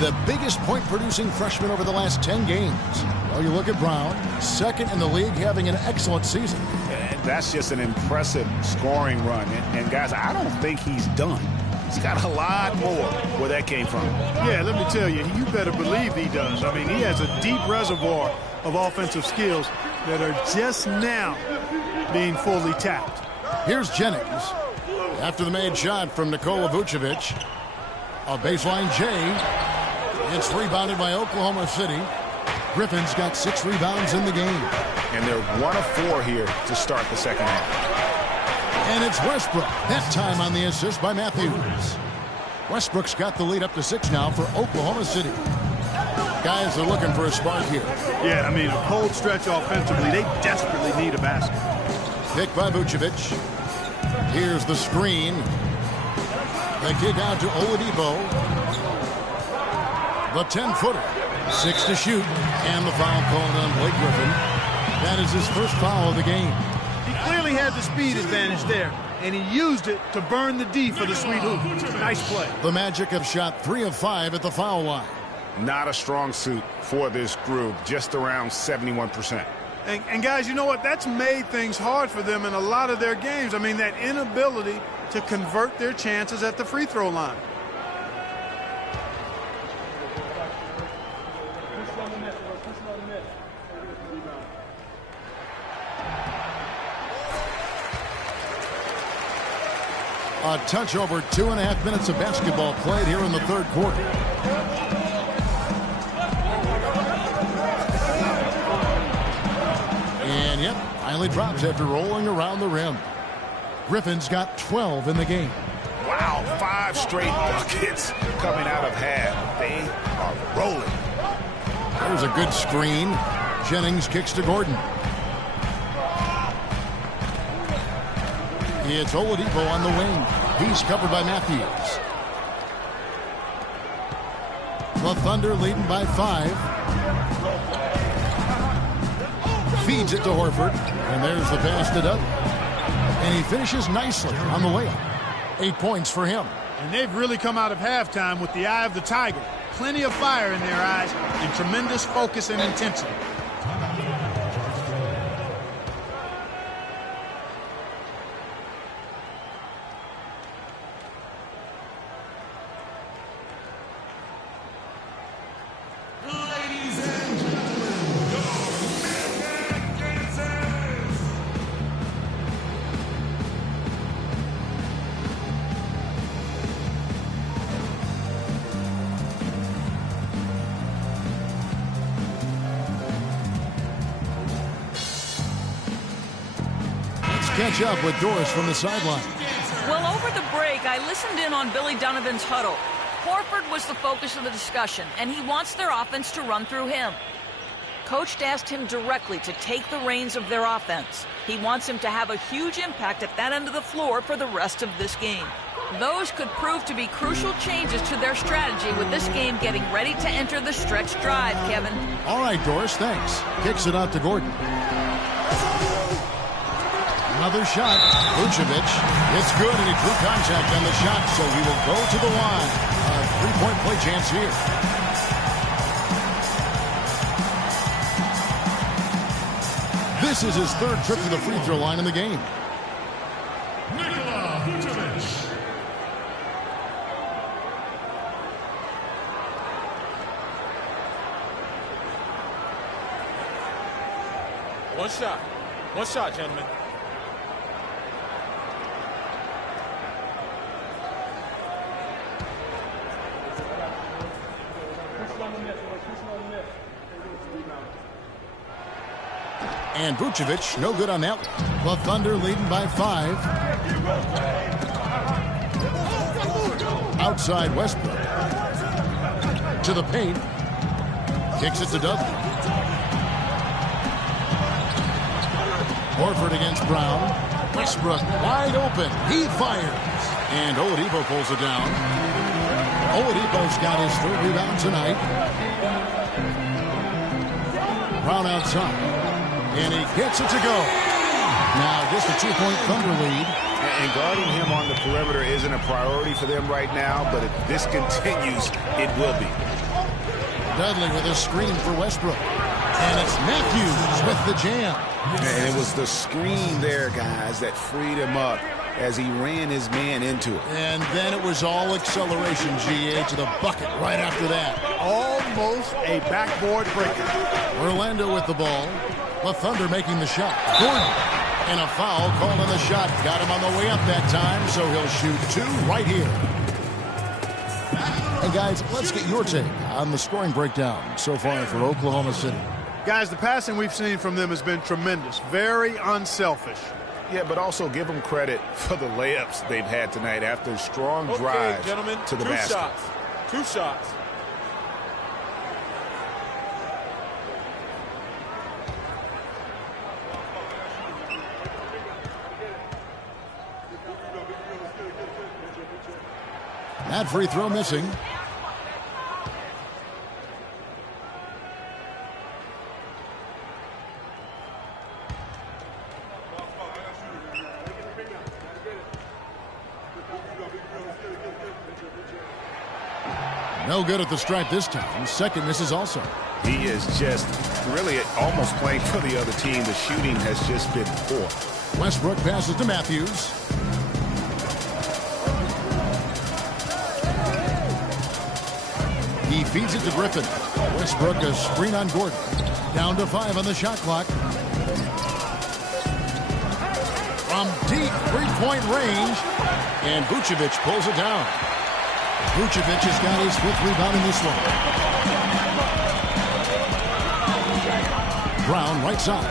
The biggest point-producing freshman over the last 10 games. Well, you look at Brown, 2nd in the league, having an excellent season. And that's just an impressive scoring run. And guys, I don't think he's done. He's got a lot more where that came from. Yeah, let me tell you, you better believe he does. I mean, he has a deep reservoir of offensive skills that are just now being fully tapped. Here's Jennings. After the made shot from Nikola Vucevic. A baseline J. It's rebounded by Oklahoma City. Griffin's got 6 rebounds in the game. And they're 1 of 4 here to start the second half. And it's Westbrook. That time on the assist by Matthews. Westbrook's got the lead up to 6 now for Oklahoma City. Guys are looking for a spark here. Yeah, I mean, a cold stretch offensively. They desperately need a basket. Pick by Vucevic. Here's the screen. The kick out to Oladipo. The 10-footer. 6 to shoot. And the foul called on Blake Griffin. That is his first foul of the game. He clearly had the speed advantage there, and he used it to burn the D for the sweet hoop. Nice play. The Magic have shot 3 of 5 at the foul line. Not a strong suit for this group, just around 71%. And guys, you know what? That's made things hard for them in a lot of their games. I mean, that inability to convert their chances at the free throw line. A touch over 2.5 minutes of basketball played here in the third quarter. And yep, finally drops after rolling around the rim. Griffin's got 12 in the game. Wow, 5 straight buckets coming out of half. They are rolling. There's a good screen. Jennings kicks to Gordon. It's Oladipo on the wing. He's covered by Matthews. The Thunder leading by 5. Feeds it to Horford. And there's the pass to Dudley. And he finishes nicely on the layup. 8 points for him. And they've really come out of halftime with the eye of the tiger. Plenty of fire in their eyes and tremendous focus and intensity. Catch up with Doris from the sideline. Well, over the break, I listened in on Billy Donovan's huddle. Horford was the focus of the discussion, and he wants their offense to run through him. Coach asked him directly to take the reins of their offense. He wants him to have a huge impact at that end of the floor for the rest of this game. Those could prove to be crucial changes to their strategy with this game getting ready to enter the stretch drive, Kevin. All right, Doris, thanks. Kicks it out to Gordon. Another shot. Vucevic. It's good, and he drew contact on the shot, so he will go to the line. A three-point play chance here. This is his third trip to the free throw line in the game. Nikola Vucevic. One shot. One shot, gentlemen. And Vucevic, no good on that one. The Thunder leading by 5. Outside Westbrook. To the paint. Kicks it to Dudley. Horford against Brown. Westbrook wide open. He fires. And Oladipo pulls it down. Oladipo's got his third rebound tonight. Brown outside. And he gets it to go. Now just a 2-point Thunder lead. And guarding him on the perimeter isn't a priority for them right now, but if this continues, it will be. Dudley with a screen for Westbrook. And it's Matthews with the jam. And it was the screen there, guys, that freed him up as he ran his man into it. And then it was all acceleration, GA, to the bucket right after that. Almost a backboard breaker. Orlando with the ball. The Thunder making the shot. Gordon. And a foul called on the shot. Got him on the way up that time, so he'll shoot 2 right here. And guys, let's get your take on the scoring breakdown so far for Oklahoma City. Guys, the passing we've seen from them has been tremendous. Very unselfish. Yeah, but also give them credit for the layups they've had tonight after strong drives gentlemen, to the basket. 2 shots. 2 shots. That free throw missing. No good at the stripe this time. Second misses also. He is just really almost playing for the other team. The shooting has just been poor. Westbrook passes to Matthews. He feeds it to Griffin. Westbrook a screen on Gordon. Down to 5 on the shot clock. From deep three-point range. And Vucevic pulls it down. Vucevic has got his 5th rebound in this one. Brown right side.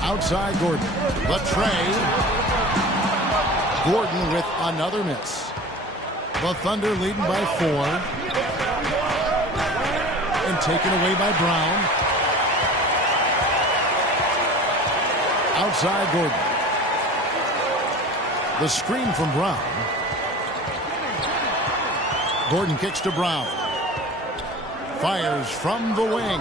Outside Gordon. The tray. Gordon with another miss. The Thunder leading by 4. And taken away by Brown. Outside Gordon. The screen from Brown. Gordon kicks to Brown. Fires from the wing.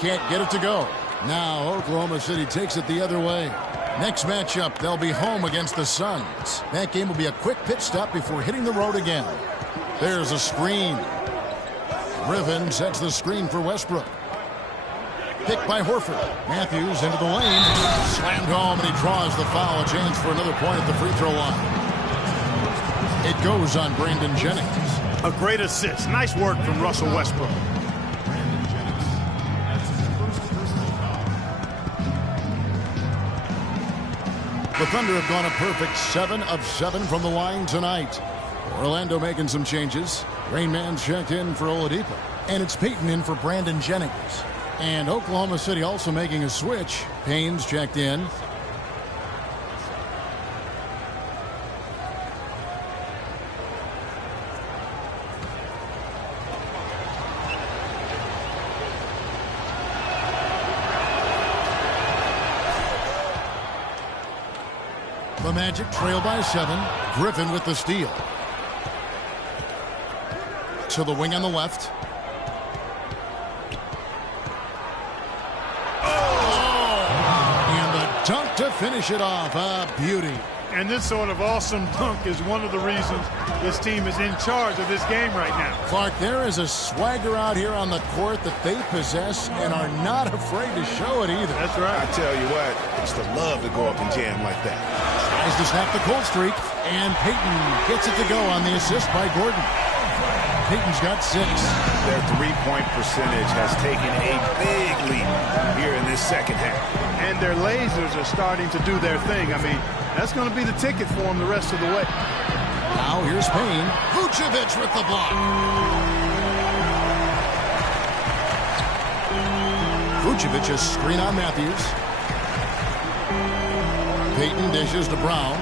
Can't get it to go. Now Oklahoma City takes it the other way. Next matchup, they'll be home against the Suns. That game will be a quick pit stop before hitting the road again. There's a screen. Griffin sets the screen for Westbrook. Picked by Horford. Matthews into the lane. Slammed home, and he draws the foul. A chance for another point at the free throw line. It goes on Brandon Jennings. A great assist. Nice work from Russell Westbrook. The Thunder have gone a perfect 7 of 7 from the line tonight. Orlando making some changes. Rain Man's checked in for Oladipo. And it's Payton in for Brandon Jennings. And Oklahoma City also making a switch. Payne's checked in. The Magic trail by 7. Griffin with the steal. To the wing on the left. And the dunk to finish it off. A beauty. And this sort of awesome dunk is one of the reasons this team is in charge of this game right now. Clark, there is a swagger out here on the court that they possess and are not afraid to show it either. That's right. I tell you what, it's the love to go up and jam like that. Tries to snap the cold streak, and Payton gets it to go on the assist by Gordon. Payton's got 6. Their three-point percentage has taken a big leap here in this second half. And their lasers are starting to do their thing. I mean, that's going to be the ticket for them the rest of the way. Now here's Payne. Vucevic with the block. Vucevic a screen on Matthews. Payton dishes to Brown.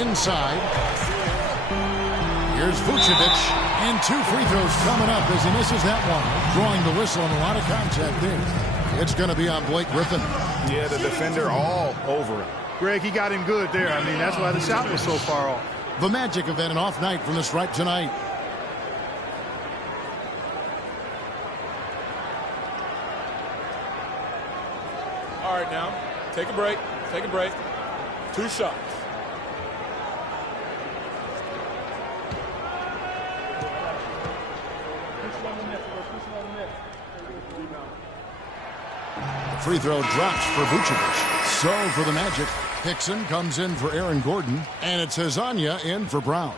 Inside. Here's Vucevic. And 2 free throws coming up as he misses that one. Drawing the whistle and a lot of contact there. It's going to be on Blake Griffin. Yeah, the defender all over him. Greg, he got him good there. I mean, that's why the shot was so far off. The Magic have had an off night from the stripe tonight. All right, now, take a break. Take a break. 2 shots. The free throw drops for Vucevic. So for the Magic, Hickson comes in for Aaron Gordon, and it's Hezonja in for Brown.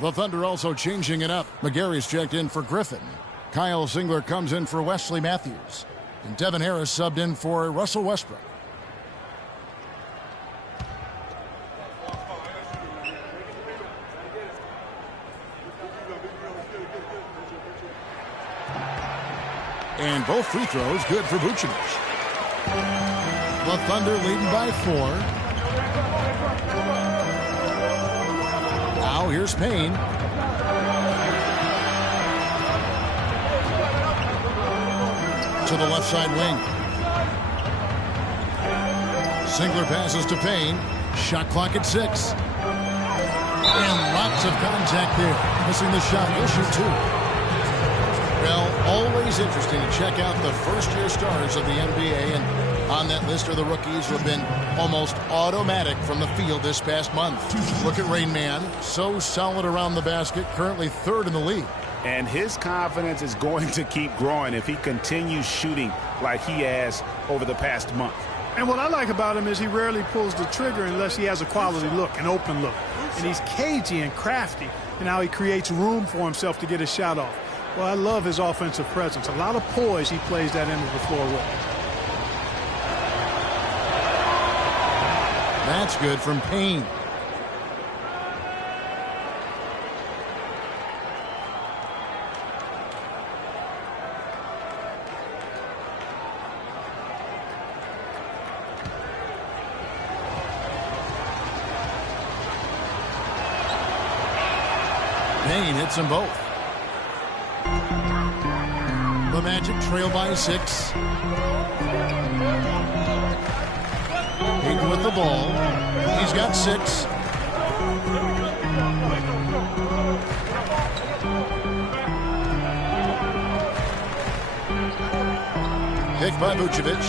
The Thunder also changing it up. McGary's checked in for Griffin. Kyle Singler comes in for Wesley Matthews. And Devin Harris subbed in for Russell Westbrook. And both free throws good for Vucevic. The Thunder leading by 4. Now here's Payne. To the left side wing. Singler passes to Payne. Shot clock at 6. And lots of contact there. Missing the shot. He'll shoot 2. Well, always interesting to check out the first-year stars of the NBA. And on that list are the rookies who have been almost automatic from the field this past month. Look at Rain Man. So solid around the basket. Currently 3rd in the league. And his confidence is going to keep growing if he continues shooting like he has over the past month. And what I like about him is he rarely pulls the trigger unless he has a quality look, an open look. And he's cagey and crafty in how he creates room for himself to get his shot off. Well, I love his offensive presence. A lot of poise he plays that end of the floor with. That's good from Payne. Payne hits them both. The Magic trail by 6. Payton with the ball. He's got 6. Picked by Vucevic.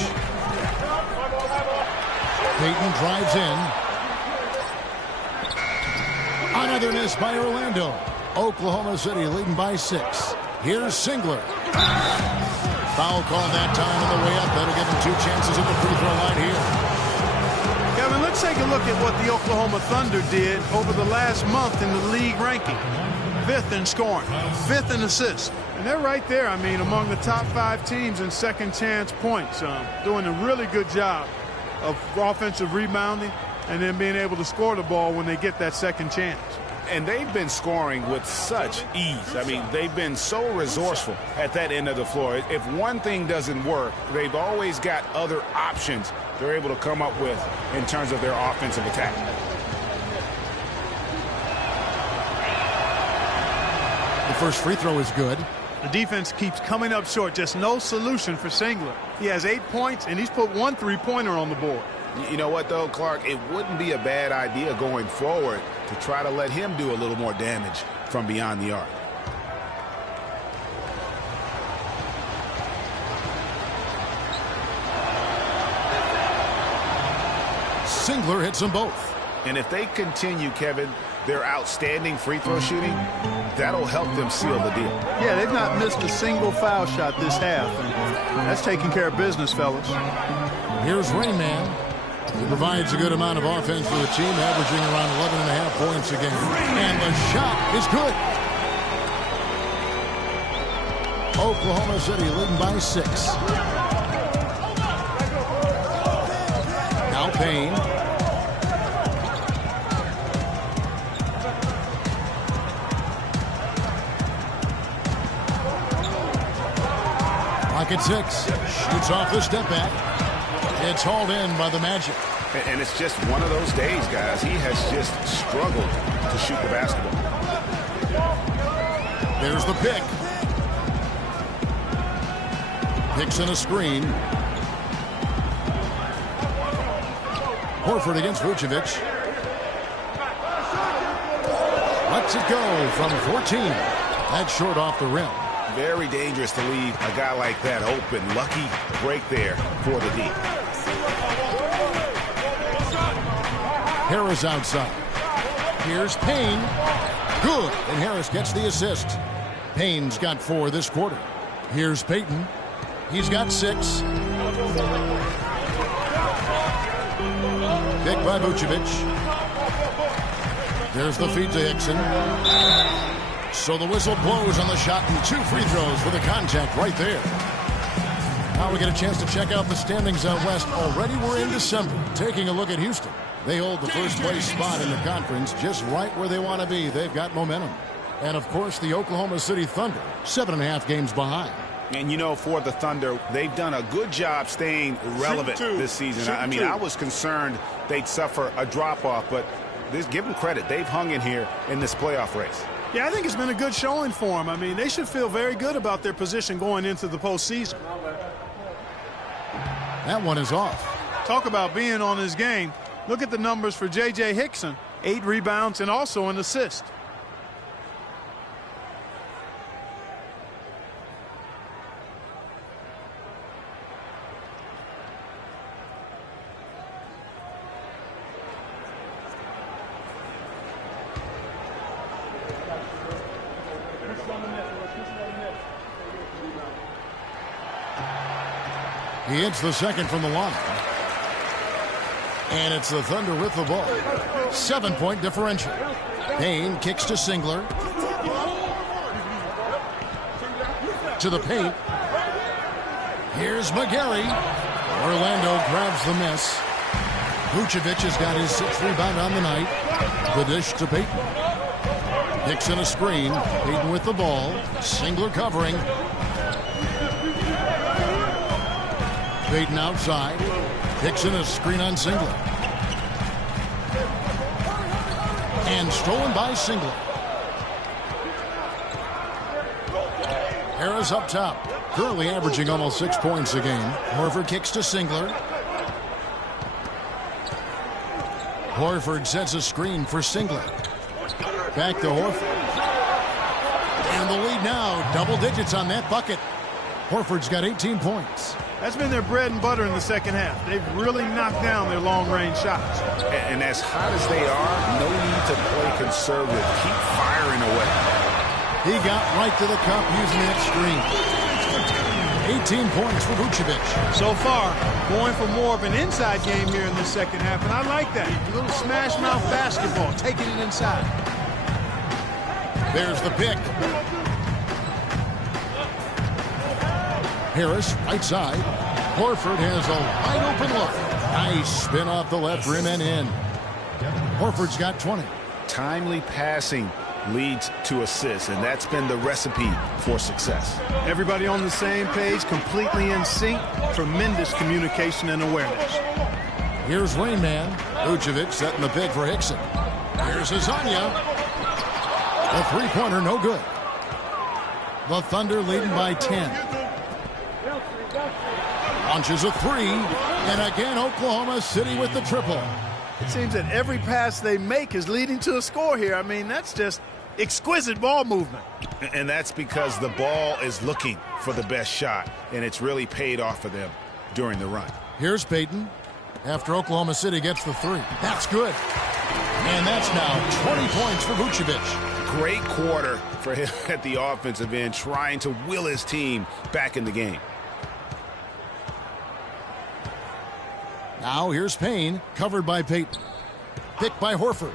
Payton drives in. Another miss by Orlando. Oklahoma City leading by 6. Here's Singler. Foul called that time on the way up. That'll give him 2 chances at the free throw line here. Kevin, let's take a look at what the Oklahoma Thunder did over the last month in the league ranking. 5th in scoring, 5th in assists. And they're right there, I mean, among the top 5 teams in second chance points. Doing a really good job of offensive rebounding and then being able to score the ball when they get that second chance. And they've been scoring with such ease. I mean, they've been so resourceful at that end of the floor. If one thing doesn't work, they've always got other options they're able to come up with in terms of their offensive attack. The first free throw is good. The defense keeps coming up short. Just no solution for Singler. He has 8 points, and he's put 1 3-pointer on the board. You know what, though, Clark? It wouldn't be a bad idea going forward to try to let him do a little more damage from beyond the arc. Singler hits them both. And if they continue, Kevin, their outstanding free throw shooting, that'll help them seal the deal. Yeah, they've not missed a single foul shot this half. And that's taking care of business, fellas. Here's Rain Man. He provides a good amount of offense for the team, averaging around 11.5 points a game. And the shot is good. Oklahoma City leading by 6. Now Payne. Pocket 6. Shoots off the step back. It's hauled in by the Magic. And it's just one of those days, guys. He has just struggled to shoot the basketball. There's the pick. Picks in a screen. Horford against Vucevic. Lets it go from 14. That's short off the rim. Very dangerous to leave a guy like that open. Lucky break there for the D. Harris outside. Here's Payne. Good. And Harris gets the assist. Payne's got 4 this quarter. Here's Payton. He's got 6. Picked by Vucevic. There's the feed to Hickson. So the whistle blows on the shot and 2 free throws for the contact right there. Now we get a chance to check out the standings out west. Already we're in December. Taking a look at Houston. They hold the first place spot in the conference just right where they want to be. They've got momentum. And, of course, the Oklahoma City Thunder, 7.5 games behind. And, you know, for the Thunder, they've done a good job staying relevant this season. I mean, I was concerned they'd suffer a drop-off, but give them credit. They've hung in here in this playoff race. Yeah, I think it's been a good showing for them. I mean, they should feel very good about their position going into the postseason. That one is off. Talk about being on his game. Look at the numbers for J.J. Hickson. 8 rebounds and also an assist. He hits the second from the line. And it's the Thunder with the ball. 7-point differential. Payne kicks to Singler. To the paint. Here's McGarry. Orlando grabs the miss. Vucevic has got his 6th rebound on the night. The dish to Payton. Hickson a screen. Payton with the ball. Singler covering. Payton outside. Hickson a screen on Singler. And stolen by Singler. Harris up top. Currently averaging almost 6 points a game. Horford kicks to Singler. Horford sets a screen for Singler. Back to Horford. And the lead now. Double digits on that bucket. Horford's got 18 points. That's been their bread and butter in the second half. They've really knocked down their long-range shots. And as hot as they are, no need to play conservative. Keep firing away. He got right to the cup using that screen. 18 points for Vucevic. So far, going for more of an inside game here in the second half, and I like that. A little smash-mouth basketball, taking it inside. There's the pick. Harris, right side. Horford has a wide open look. Nice spin off the left rim and in. Horford's got 20. Timely passing leads to assists, and that's been the recipe for success. Everybody on the same page, completely in sync. Tremendous communication and awareness. Here's Rain Man. Vucevic setting the pick for Hickson. Here's Hezonja. The three-pointer, no good. The Thunder leading by 10. Launches a three, and again Oklahoma City with the triple. It seems that every pass they make is leading to a score here. I mean, that's just exquisite ball movement. And that's because the ball is looking for the best shot, and it's really paid off for them during the run. Here's Payton after Oklahoma City gets the three. That's good. And that's now 20 points for Vucevic. Great quarter for him at the offensive end, trying to will his team back in the game. Now here's Payne, covered by Payton. Picked by Horford.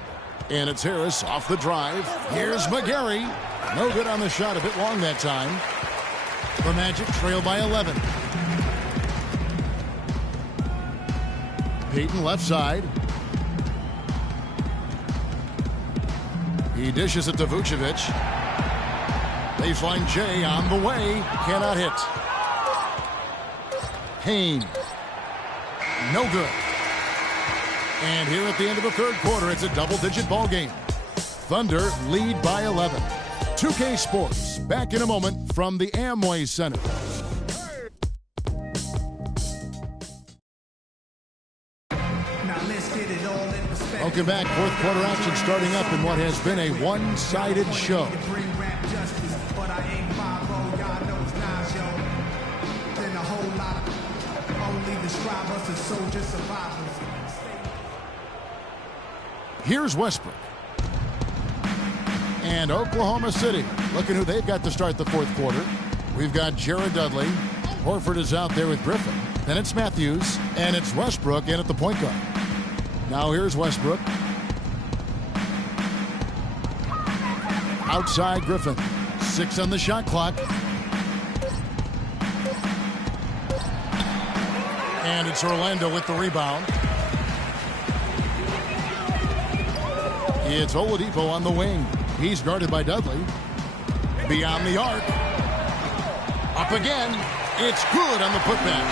And it's Harris off the drive. Here's McGarry. No good on the shot, a bit long that time. The Magic trail by 11. Payton left side. He dishes it to Vucevic. Baseline J on the way. Cannot hit. Payne. No good. And here at the end of the third quarter, it's a double-digit ball game. Thunder lead by 11. 2K Sports, back in a moment from the Amway Center. Welcome back. Fourth quarter action starting up in what has been a one-sided show. Here's Westbrook. And Oklahoma City. Looking who they've got to start the fourth quarter. We've got Jared Dudley. Horford is out there with Griffin. Then it's Matthews. And it's Westbrook in at the point guard. Now here's Westbrook. Outside Griffin. 6 on the shot clock. And it's Orlando with the rebound. It's Oladipo on the wing. He's guarded by Dudley. Beyond the arc. Up again. It's good on the putback.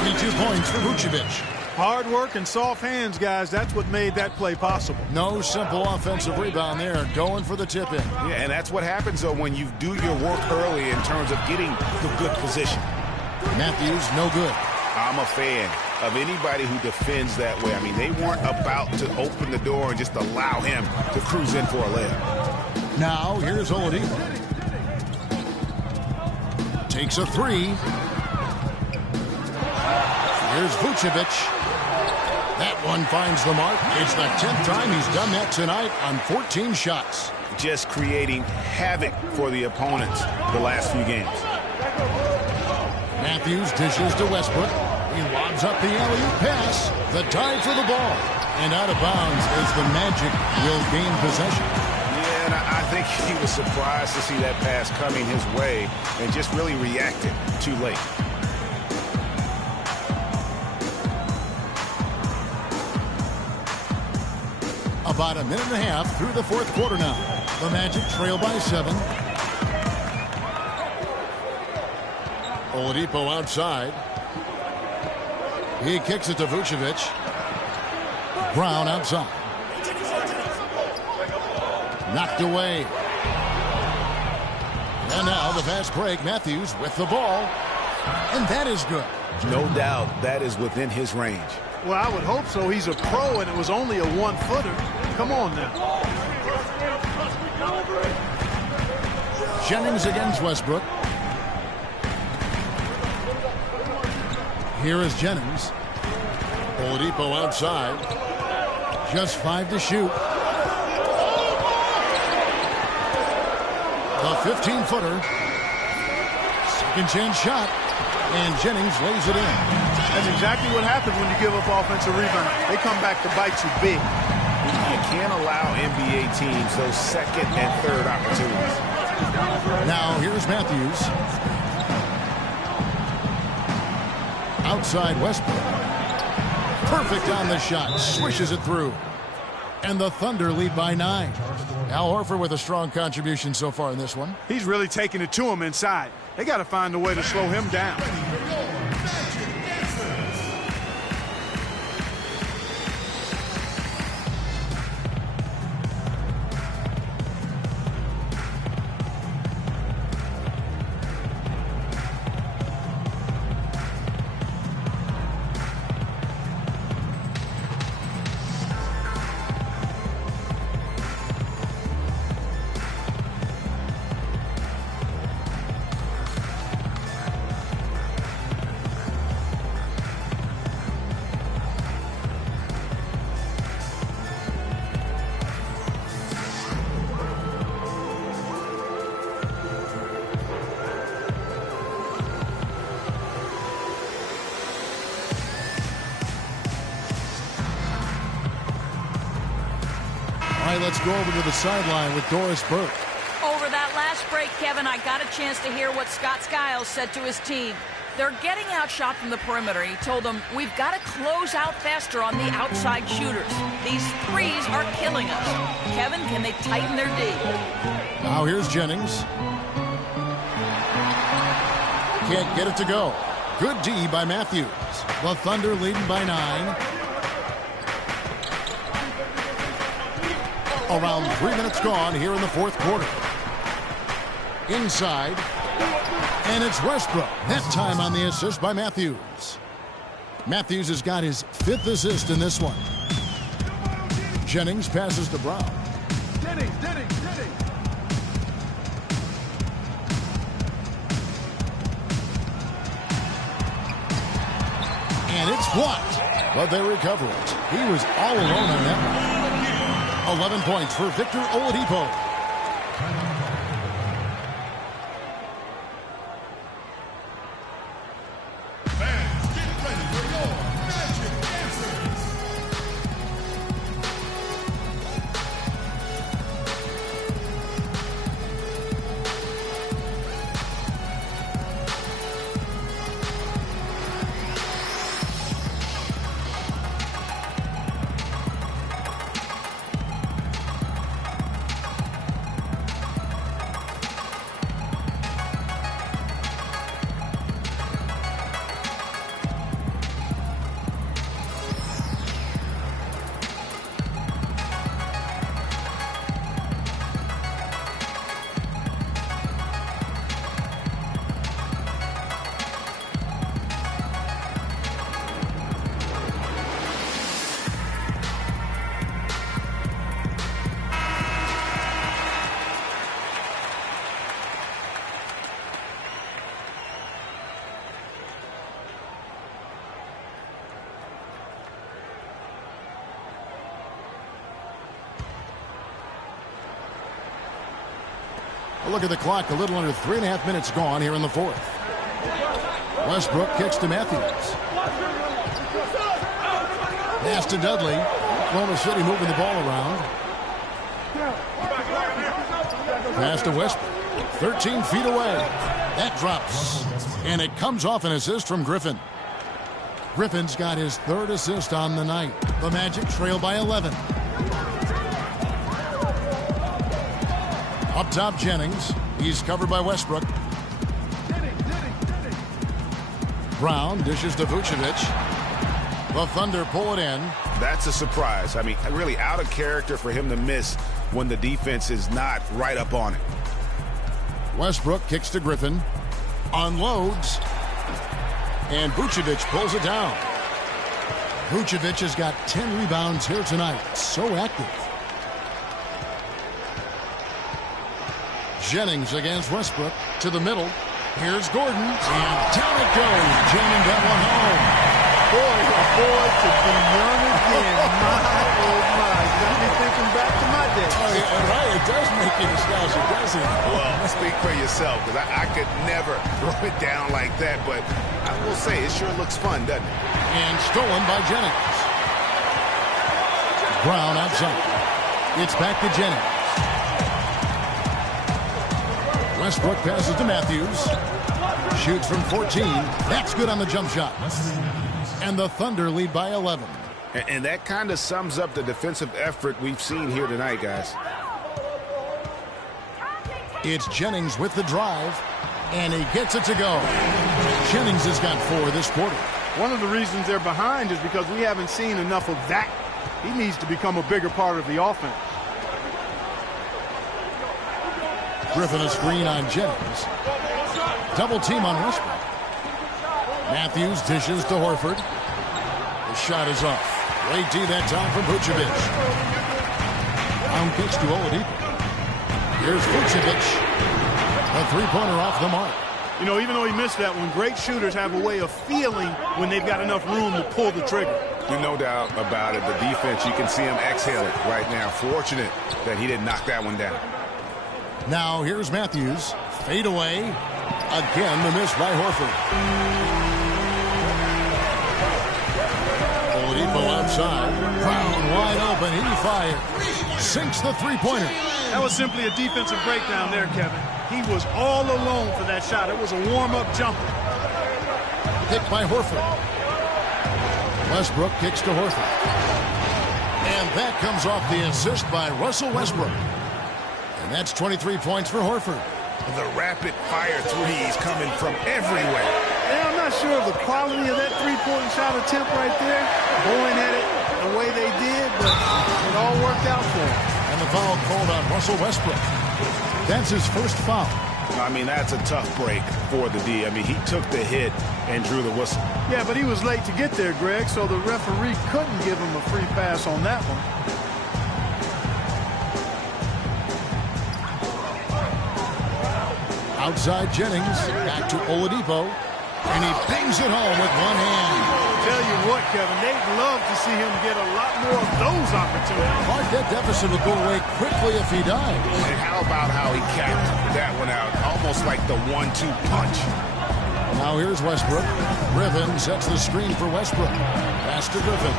22 points for Vucevic. Hard work and soft hands, guys. That's what made that play possible. No simple offensive rebound there. Going for the tip-in. Yeah, and that's what happens, though, when you do your work early in terms of getting the good position. Matthews, no good. I'm a fan of anybody who defends that way. I mean, they weren't about to open the door and just allow him to cruise in for a layup. Now, here's Oladipo. Takes a three. Here's Vucevic. That one finds the mark. It's the 10th time he's done that tonight on 14 shots. Just creating havoc for the opponents the last few games. Matthews dishes to Westbrook. He lobs up the alley-oop pass. The dive for the ball. And out of bounds as the Magic will gain possession. Yeah, and I think he was surprised to see that pass coming his way and just really reacted too late. About a minute and a half through the fourth quarter now. The Magic trail by 7. Oladipo outside. He kicks it to Vucevic. Brown outside. Knocked away. And now the fast break. Matthews with the ball. And that is good. No doubt that is within his range. Well, I would hope so. He's a pro, and it was only a one-footer. Come on now. Jennings against Westbrook. Here is Jennings. Oladipo outside. Just 5 to shoot. The 15-footer. Second chance shot. And Jennings lays it in. That's exactly what happens when you give up offensive rebound. They come back to bite you big. You can't allow NBA teams those second and third opportunities. Now here's Matthews. Outside Westbrook. Perfect on the shot. Swishes it through. And the Thunder lead by 9. Al Horford with a strong contribution so far in this one. He's really taking it to him inside. They got to find a way to slow him down. Let's go over to the sideline with Doris Burke. Over that last break, Kevin, I got a chance to hear what Scott Skiles said to his team. They're getting outshot from the perimeter. He told them, we've got to close out faster on the outside shooters. These threes are killing us. Kevin, can they tighten their D? Now here's Jennings. Can't get it to go. Good D by Matthews. The Thunder leading by 9. Around 3 minutes gone here in the fourth quarter. Inside. And it's Westbrook. That time on the assist by Matthews. Matthews has got his 5th assist in this one. Jennings passes to Brown. Jennings. And it's blocked. But they recover it. He was all alone on that one. 11 points for Victor Oladipo. Fans, get ready for your Magic Answers. Look at the clock. A little under 3.5 minutes gone here in the fourth. Westbrook kicks to Matthews. Pass to Dudley. Oklahoma City moving the ball around. Pass to Westbrook. 13 feet away. That drops. And it comes off an assist from Griffin. Griffin's got his third assist on the night. The Magic trail by 11. Up top, Jennings. He's covered by Westbrook. Brown dishes to Vucevic. The Thunder pull it in. That's a surprise. I mean, really out of character for him to miss when the defense is not right up on it. Westbrook kicks to Griffin. Unloads. And Vucevic pulls it down. Vucevic has got 10 rebounds here tonight. So active. Jennings against Westbrook to the middle. Here's Gordon, and down it goes. Jamming that one home. Boy, oh boy, to be young again. My, oh my. Got me thinking back to my day. Oh, yeah, right, it does make you nostalgic, doesn't it? Well, speak for yourself, because I could never throw it down like that, but I will say it sure looks fun, doesn't it? And stolen by Jennings. Brown outside. It's back to Jennings. Westbrook passes to Matthews. Shoots from 14. That's good on the jump shot. And the Thunder lead by 11. And that kind of sums up the defensive effort we've seen here tonight, guys. It's Jennings with the drive. And he gets it to go. Jennings has got 4 this quarter. One of the reasons they're behind is because we haven't seen enough of that. He needs to become a bigger part of the offense. Griffin a screen on Jennings. Double team on Westbrook. Matthews dishes to Horford. The shot is off. Late D that time from Vucevic. Brown kicks to Oladipo. Here's Vucevic. A three-pointer off the mark. You know, even though he missed that one, great shooters have a way of feeling when they've got enough room to pull the trigger. There's no doubt about it. The defense, you can see him exhaling right now. Fortunate that he didn't knock that one down. Now here's Matthews. Fade away. Again, the miss by Horford. Oladipo outside. Brown wide open. He fires. Sinks the three-pointer. That was simply a defensive breakdown there, Kevin. He was all alone for that shot. It was a warm-up jumper. Picked by Horford. Westbrook kicks to Horford. And that comes off the assist by Russell Westbrook. And that's 23 points for Horford. The rapid-fire threes coming from everywhere. Yeah, I'm not sure of the quality of that three-point shot attempt right there. Going at it the way they did, but it all worked out for him. And the foul called on Russell Westbrook. That's his first foul. I mean, that's a tough break for the D. I mean, he took the hit and drew the whistle. Yeah, but he was late to get there, Greg, so the referee couldn't give him a free pass on that one. Outside Jennings, back to Oladipo, and he bangs it home with one hand. Tell you what, Kevin, they'd love to see him get a lot more of those opportunities. Clark, that deficit will go away quickly if he dies. And how about how he capped that one out? Almost like the 1-2 punch. Now here's Westbrook. Griffin sets the screen for Westbrook. Pass to Griffin.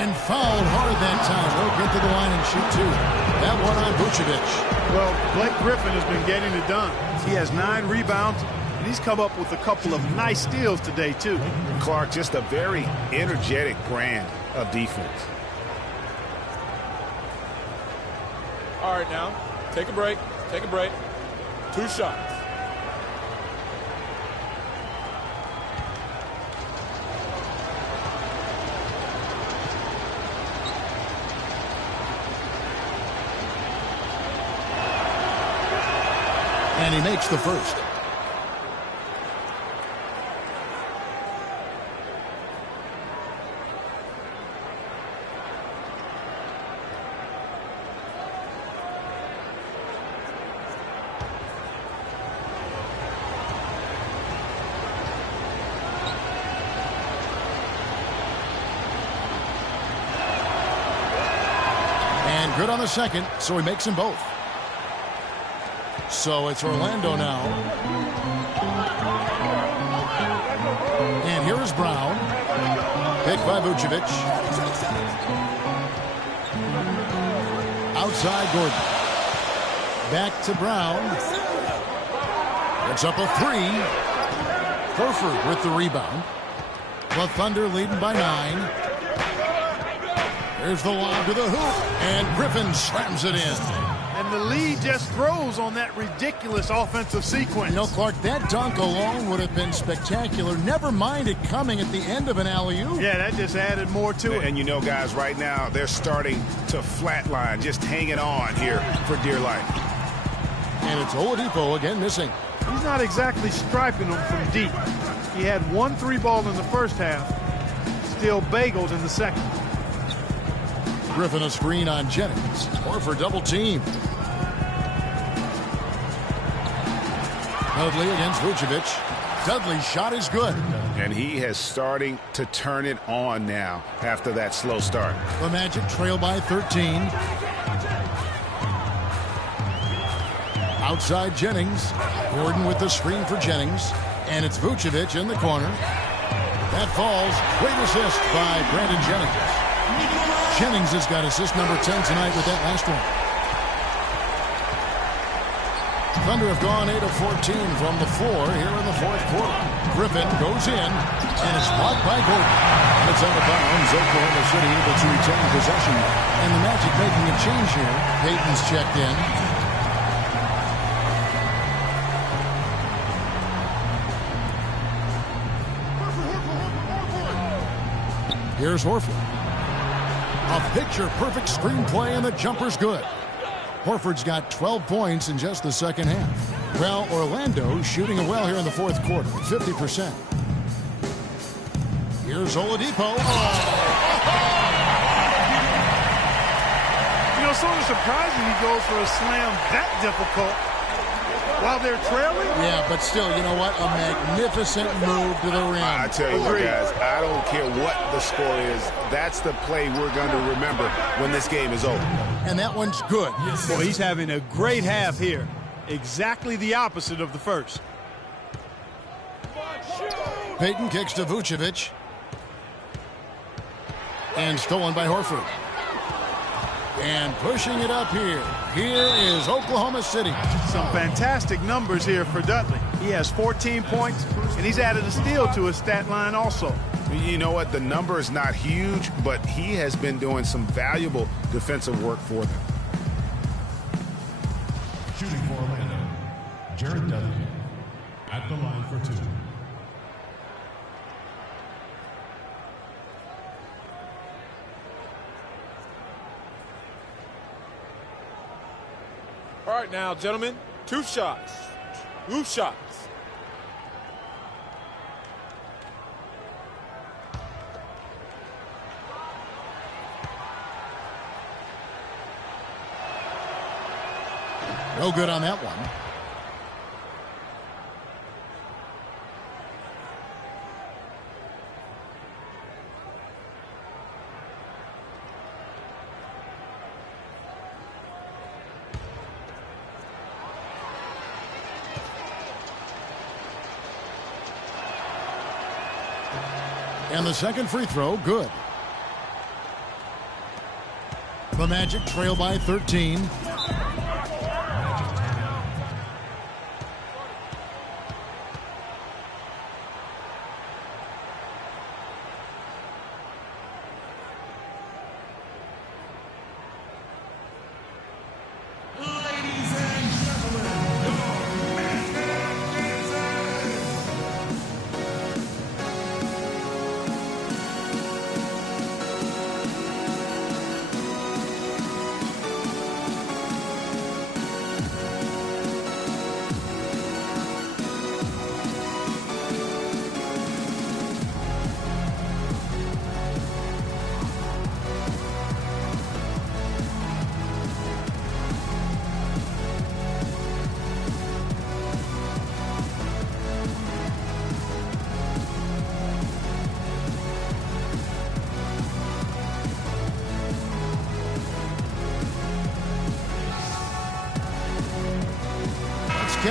And fouled hard that time. He'll get to the line and shoot two. That one on Vucevic. Well, Blake Griffin has been getting it done. He has 9 rebounds, and he's come up with a couple of nice steals today, too. Clark, just a very energetic brand of defense. All right, now, take a break. Take a break. 2 shots. And he makes the first. And good on the second, so he makes them both. So it's Orlando now. And here is Brown. Picked by Vucevic. Outside Gordon. Back to Brown. It's up a three. Horford with the rebound. The Thunder leading by 9. There's the lob to the hoop. And Griffin slams it in. And the lead just grows on that ridiculous offensive sequence. You know, Clark, that dunk alone would have been spectacular. Never mind it coming at the end of an alley-oop. Yeah, that just added more to it. And you know, guys, right now they're starting to flatline, just hanging on here for dear life. And it's Oladipo again missing. He's not exactly striping them from deep. He had 1 3-ball in the first half, still bageled in the second. Griffin a screen on Jennings. Horford double team. Dudley against Vucevic. Dudley's shot is good. And he is starting to turn it on now after that slow start. The Magic trail by 13. Outside Jennings. Gordon with the screen for Jennings. And it's Vucevic in the corner. That falls. Great assist by Brandon Jennings. Jennings has got assist number 10 tonight with that last one. Thunder have gone 8 of 14 from the floor here in the fourth quarter. Griffin goes in and is blocked by Gordon. It's out of bounds. Oklahoma City able to retain possession. And the Magic making a change here. Payton's checked in. Here's Horford. A picture-perfect screenplay, and the jumper's good. Horford's got 12 points in just the second half. Well, Orlando shooting it well here in the fourth quarter, 50%. Here's Oladipo. You know, sort of surprising he goes for a slam that difficult while they're trailing. Yeah, but still, you know what? A magnificent move to the rim. I tell you what, guys, I don't care what the score is. That's the play we're going to remember when this game is over. And that one's good. Well, he's having a great half here. Exactly the opposite of the first. Payton kicks to Vucevic. And stolen by Horford. And pushing it up here. Here is Oklahoma City. Some fantastic numbers here for Dudley. He has 14 points, and he's added a steal to his stat line also. You know what? The number is not huge, but he has been doing some valuable defensive work for them. Shooting for Orlando, Jared Dudley at the line for 2. All right, now, gentlemen, 2 shots. 2 shots. No good on that one. And the second free throw, good. The Magic trail by 13.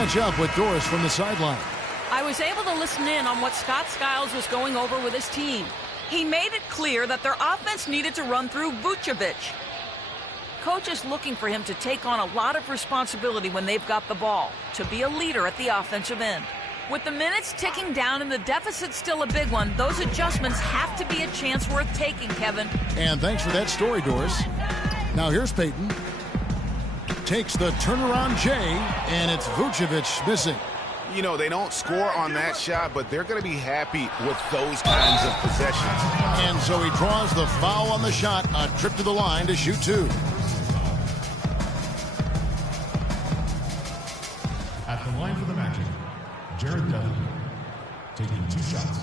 catch up with Doris from the sideline. I was able to listen in on what Scott Skiles was going over with his team. He made it clear that their offense needed to run through Vucevic. Coach is looking for him to take on a lot of responsibility when they've got the ball, to be a leader at the offensive end. With the minutes ticking down and the deficit still a big one, those adjustments have to be a chance worth taking, Kevin. And thanks for that story, Doris. Now here's Payton. Takes the turnaround J, and it's Vucevic missing. You know, they don't score on that shot, but they're going to be happy with those kinds of possessions. And so he draws the foul on the shot, a trip to the line to shoot 2. At the line for the Magic, Jared Dudley, taking 2 shots.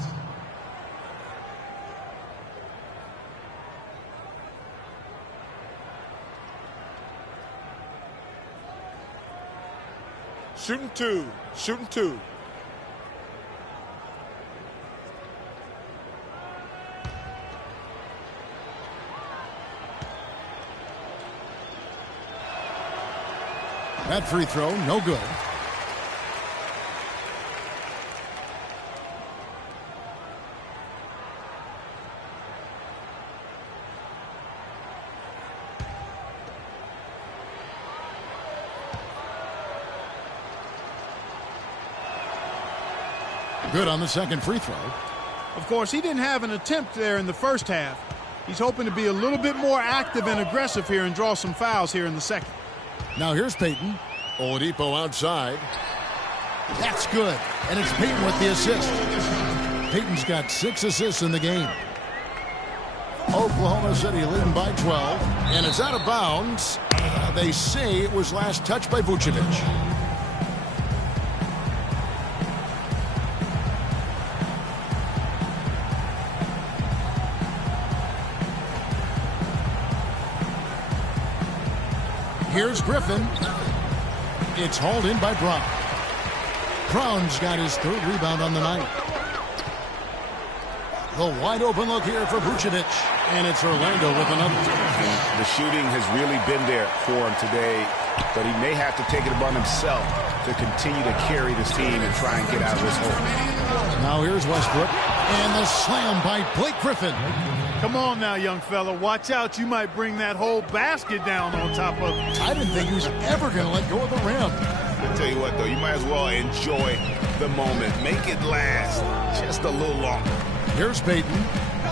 Shooting 2. Shooting 2. That free throw, no good. Good on the second free throw. Of course, he didn't have an attempt there in the first half. He's hoping to be a little bit more active and aggressive here and draw some fouls here in the second. Now here's Payton. Oladipo outside. That's good. And it's Payton with the assist. Payton's got 6 assists in the game. Oklahoma City leading by 12. And it's out of bounds. They say it was last touched by Vucevic. Here's Griffin. It's hauled in by Brown. Brown's got his 3rd rebound on the night. The wide open look here for Vucevic. And it's Orlando with another. The shooting has really been there for him today, but he may have to take it upon himself to continue to carry this team and try and get out of this hole. Now here's Westbrook. And the slam by Blake Griffin. Come on now, young fella. Watch out. You might bring that whole basket down on top of it. I didn't think he was ever going to let go of the rim. I'll tell you what, though, you might as well enjoy the moment. Make it last just a little longer. Here's Payton.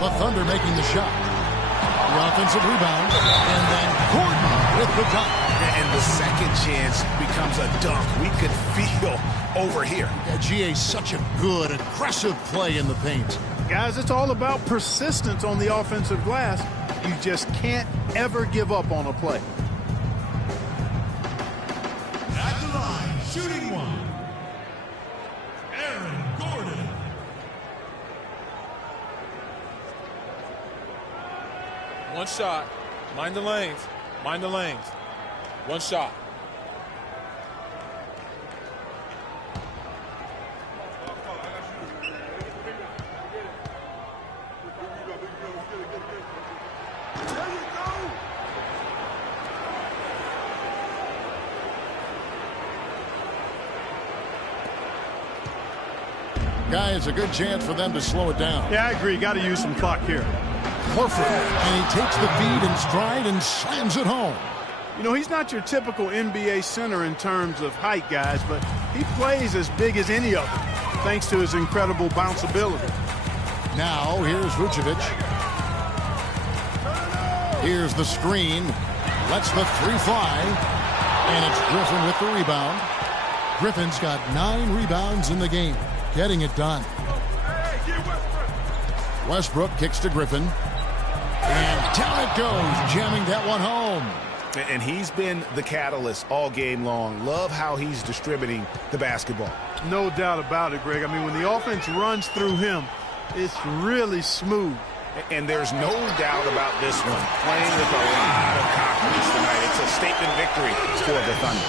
The Thunder making the shot. The offensive rebound. And then Gordon with the dunk. And the second chance becomes a dunk. We could feel over here. Yeah, GA, such a good, aggressive play in the paint. Guys, it's all about persistence on the offensive glass. You just can't ever give up on a play. At the line, shooting 1. Aaron Gordon. One shot. Mind the lanes. Mind the lanes. One shot. Guy, it's a good chance for them to slow it down. Yeah, I agree. Got to use some clock here. Horford, and he takes the feed in stride and slams it home. You know, he's not your typical NBA center in terms of height, guys, but he plays as big as any of them, thanks to his incredible bounceability. Now, here's Vucevic. Here's the screen. Lets the 3 fly. And it's Griffin with the rebound. Griffin's got 9 rebounds in the game. Getting it done. Westbrook kicks to Griffin. And down it goes, jamming that one home. And he's been the catalyst all game long. Love how he's distributing the basketball. No doubt about it, Greg. I mean, when the offense runs through him, it's really smooth. And there's no doubt about this one. Playing with a lot of confidence tonight. It's a statement victory for the Thunder.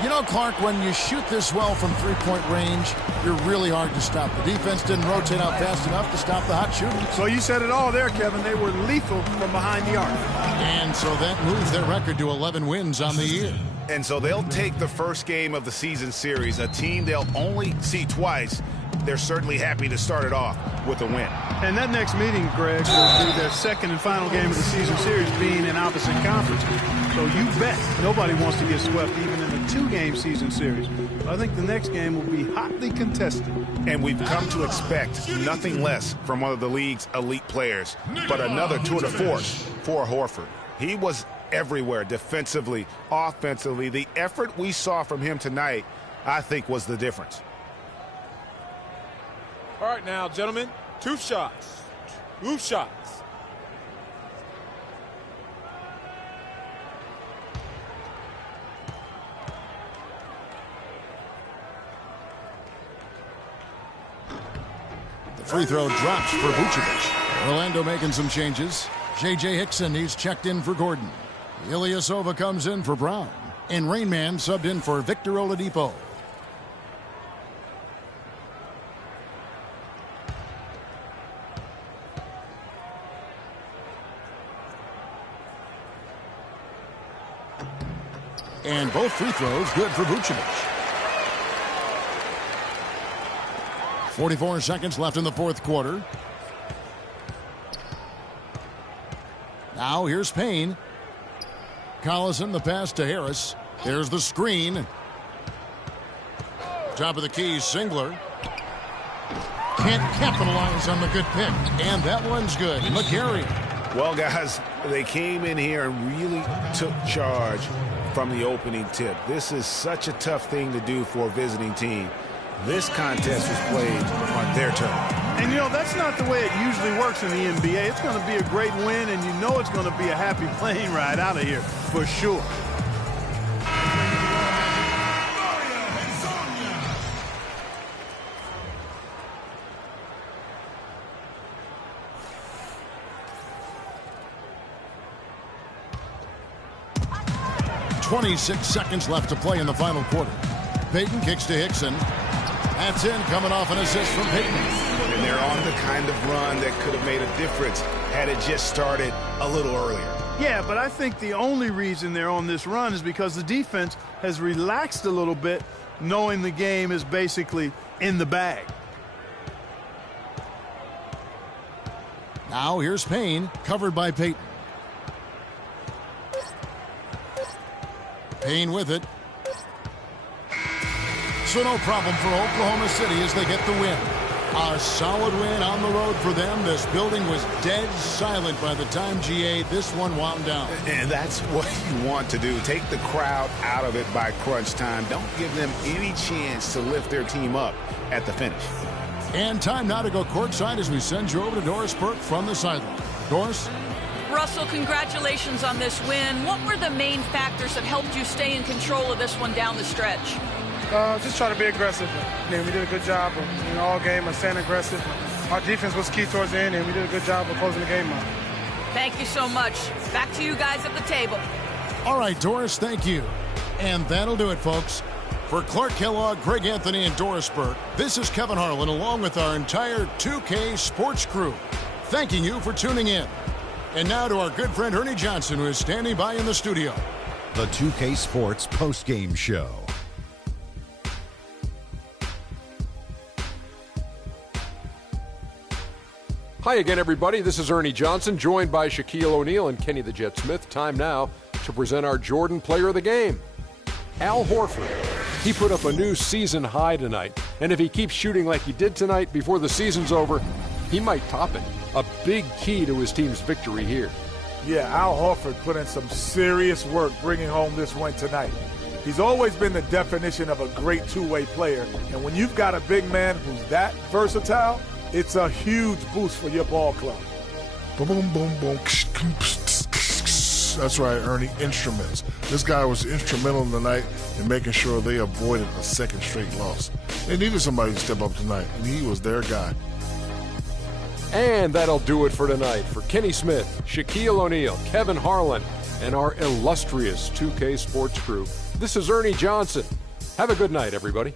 You know, Clark, when you shoot this well from three-point range, you're really hard to stop. The defense didn't rotate out fast enough to stop the hot shooting. So you said it all there, Kevin. They were lethal from behind the arc. And so that moves their record to 11 wins on the year. And so they'll take the first game of the season series, a team they'll only see twice. They're certainly happy to start it off with a win. And that next meeting, Greg, will be their second and final game of the season series, being in opposite conferences. So you bet nobody wants to get swept even in a two-game season series. I think the next game will be hotly contested. And we've come to expect nothing less from one of the league's elite players, but another tour de force for Horford. He was everywhere defensively, offensively. The effort we saw from him tonight, I think, was the difference. All right, now, gentlemen, 2 shots. 2 shots. The free throw drops for Vucevic. Orlando making some changes. J.J. Hickson, he's checked in for Gordon. Ilyasova comes in for Brown. And Rainman subbed in for Victor Oladipo. And both free throws good for Vucevic. 44 seconds left in the fourth quarter. Now here's Payne. Collison, the pass to Harris. There's the screen. Top of the key, Singler. Can't capitalize on the good pick. And that one's good. McGarry. Well, guys, they came in here and really took charge from the opening tip. This is such a tough thing to do for a visiting team. This contest was played on their turn. And, you know, that's not the way it usually works in the NBA. It's going to be a great win, and you know it's going to be a happy plane ride out of here for sure. .26 seconds left to play in the final quarter. Payton kicks to Hickson. That's in, coming off an assist from Payton. And they're on the kind of run that could have made a difference had it just started a little earlier. Yeah, but I think the only reason they're on this run is because the defense has relaxed a little bit, knowing the game is basically in the bag. Now here's Payne, covered by Payton. Payne with it. So no problem for Oklahoma City as they get the win. A solid win on the road for them. This building was dead silent by the time, GA, this one wound down. And that's what you want to do. Take the crowd out of it by crunch time. Don't give them any chance to lift their team up at the finish. And time now to go courtside as we send you over to Doris Burke from the sideline. Doris? Russell, congratulations on this win. What were the main factors that helped you stay in control of this one down the stretch? Just try to be aggressive. We did a good job of, all game of staying aggressive. Our defense was key towards the end, and we did a good job of closing the game out. Thank you so much. Back to you guys at the table. All right, Doris, thank you. And that'll do it, folks. For Clark Kellogg, Greg Anthony, and Doris Burke, this is Kevin Harlan along with our entire 2K Sports crew, thanking you for tuning in. And now to our good friend Ernie Johnson, who is standing by in the studio. The 2K Sports postgame show. Hi again, everybody. This is Ernie Johnson, joined by Shaquille O'Neal and Kenny the Jet Smith. Time now to present our Jordan Player of the Game, Al Horford. He put up a new season high tonight, and if he keeps shooting like he did tonight before the season's over, he might top it. A big key to his team's victory here. Yeah, Al Horford put in some serious work bringing home this win tonight. He's always been the definition of a great two-way player, and when you've got a big man who's that versatile, it's a huge boost for your ball club. Boom, boom, boom, boom. That's right, Ernie. Instruments. This guy was instrumental tonight in making sure they avoided a second straight loss. They needed somebody to step up tonight, and he was their guy. And that'll do it for tonight. For Kenny Smith, Shaquille O'Neal, Kevin Harlan, and our illustrious 2K Sports crew, This is Ernie Johnson. Have a good night, everybody.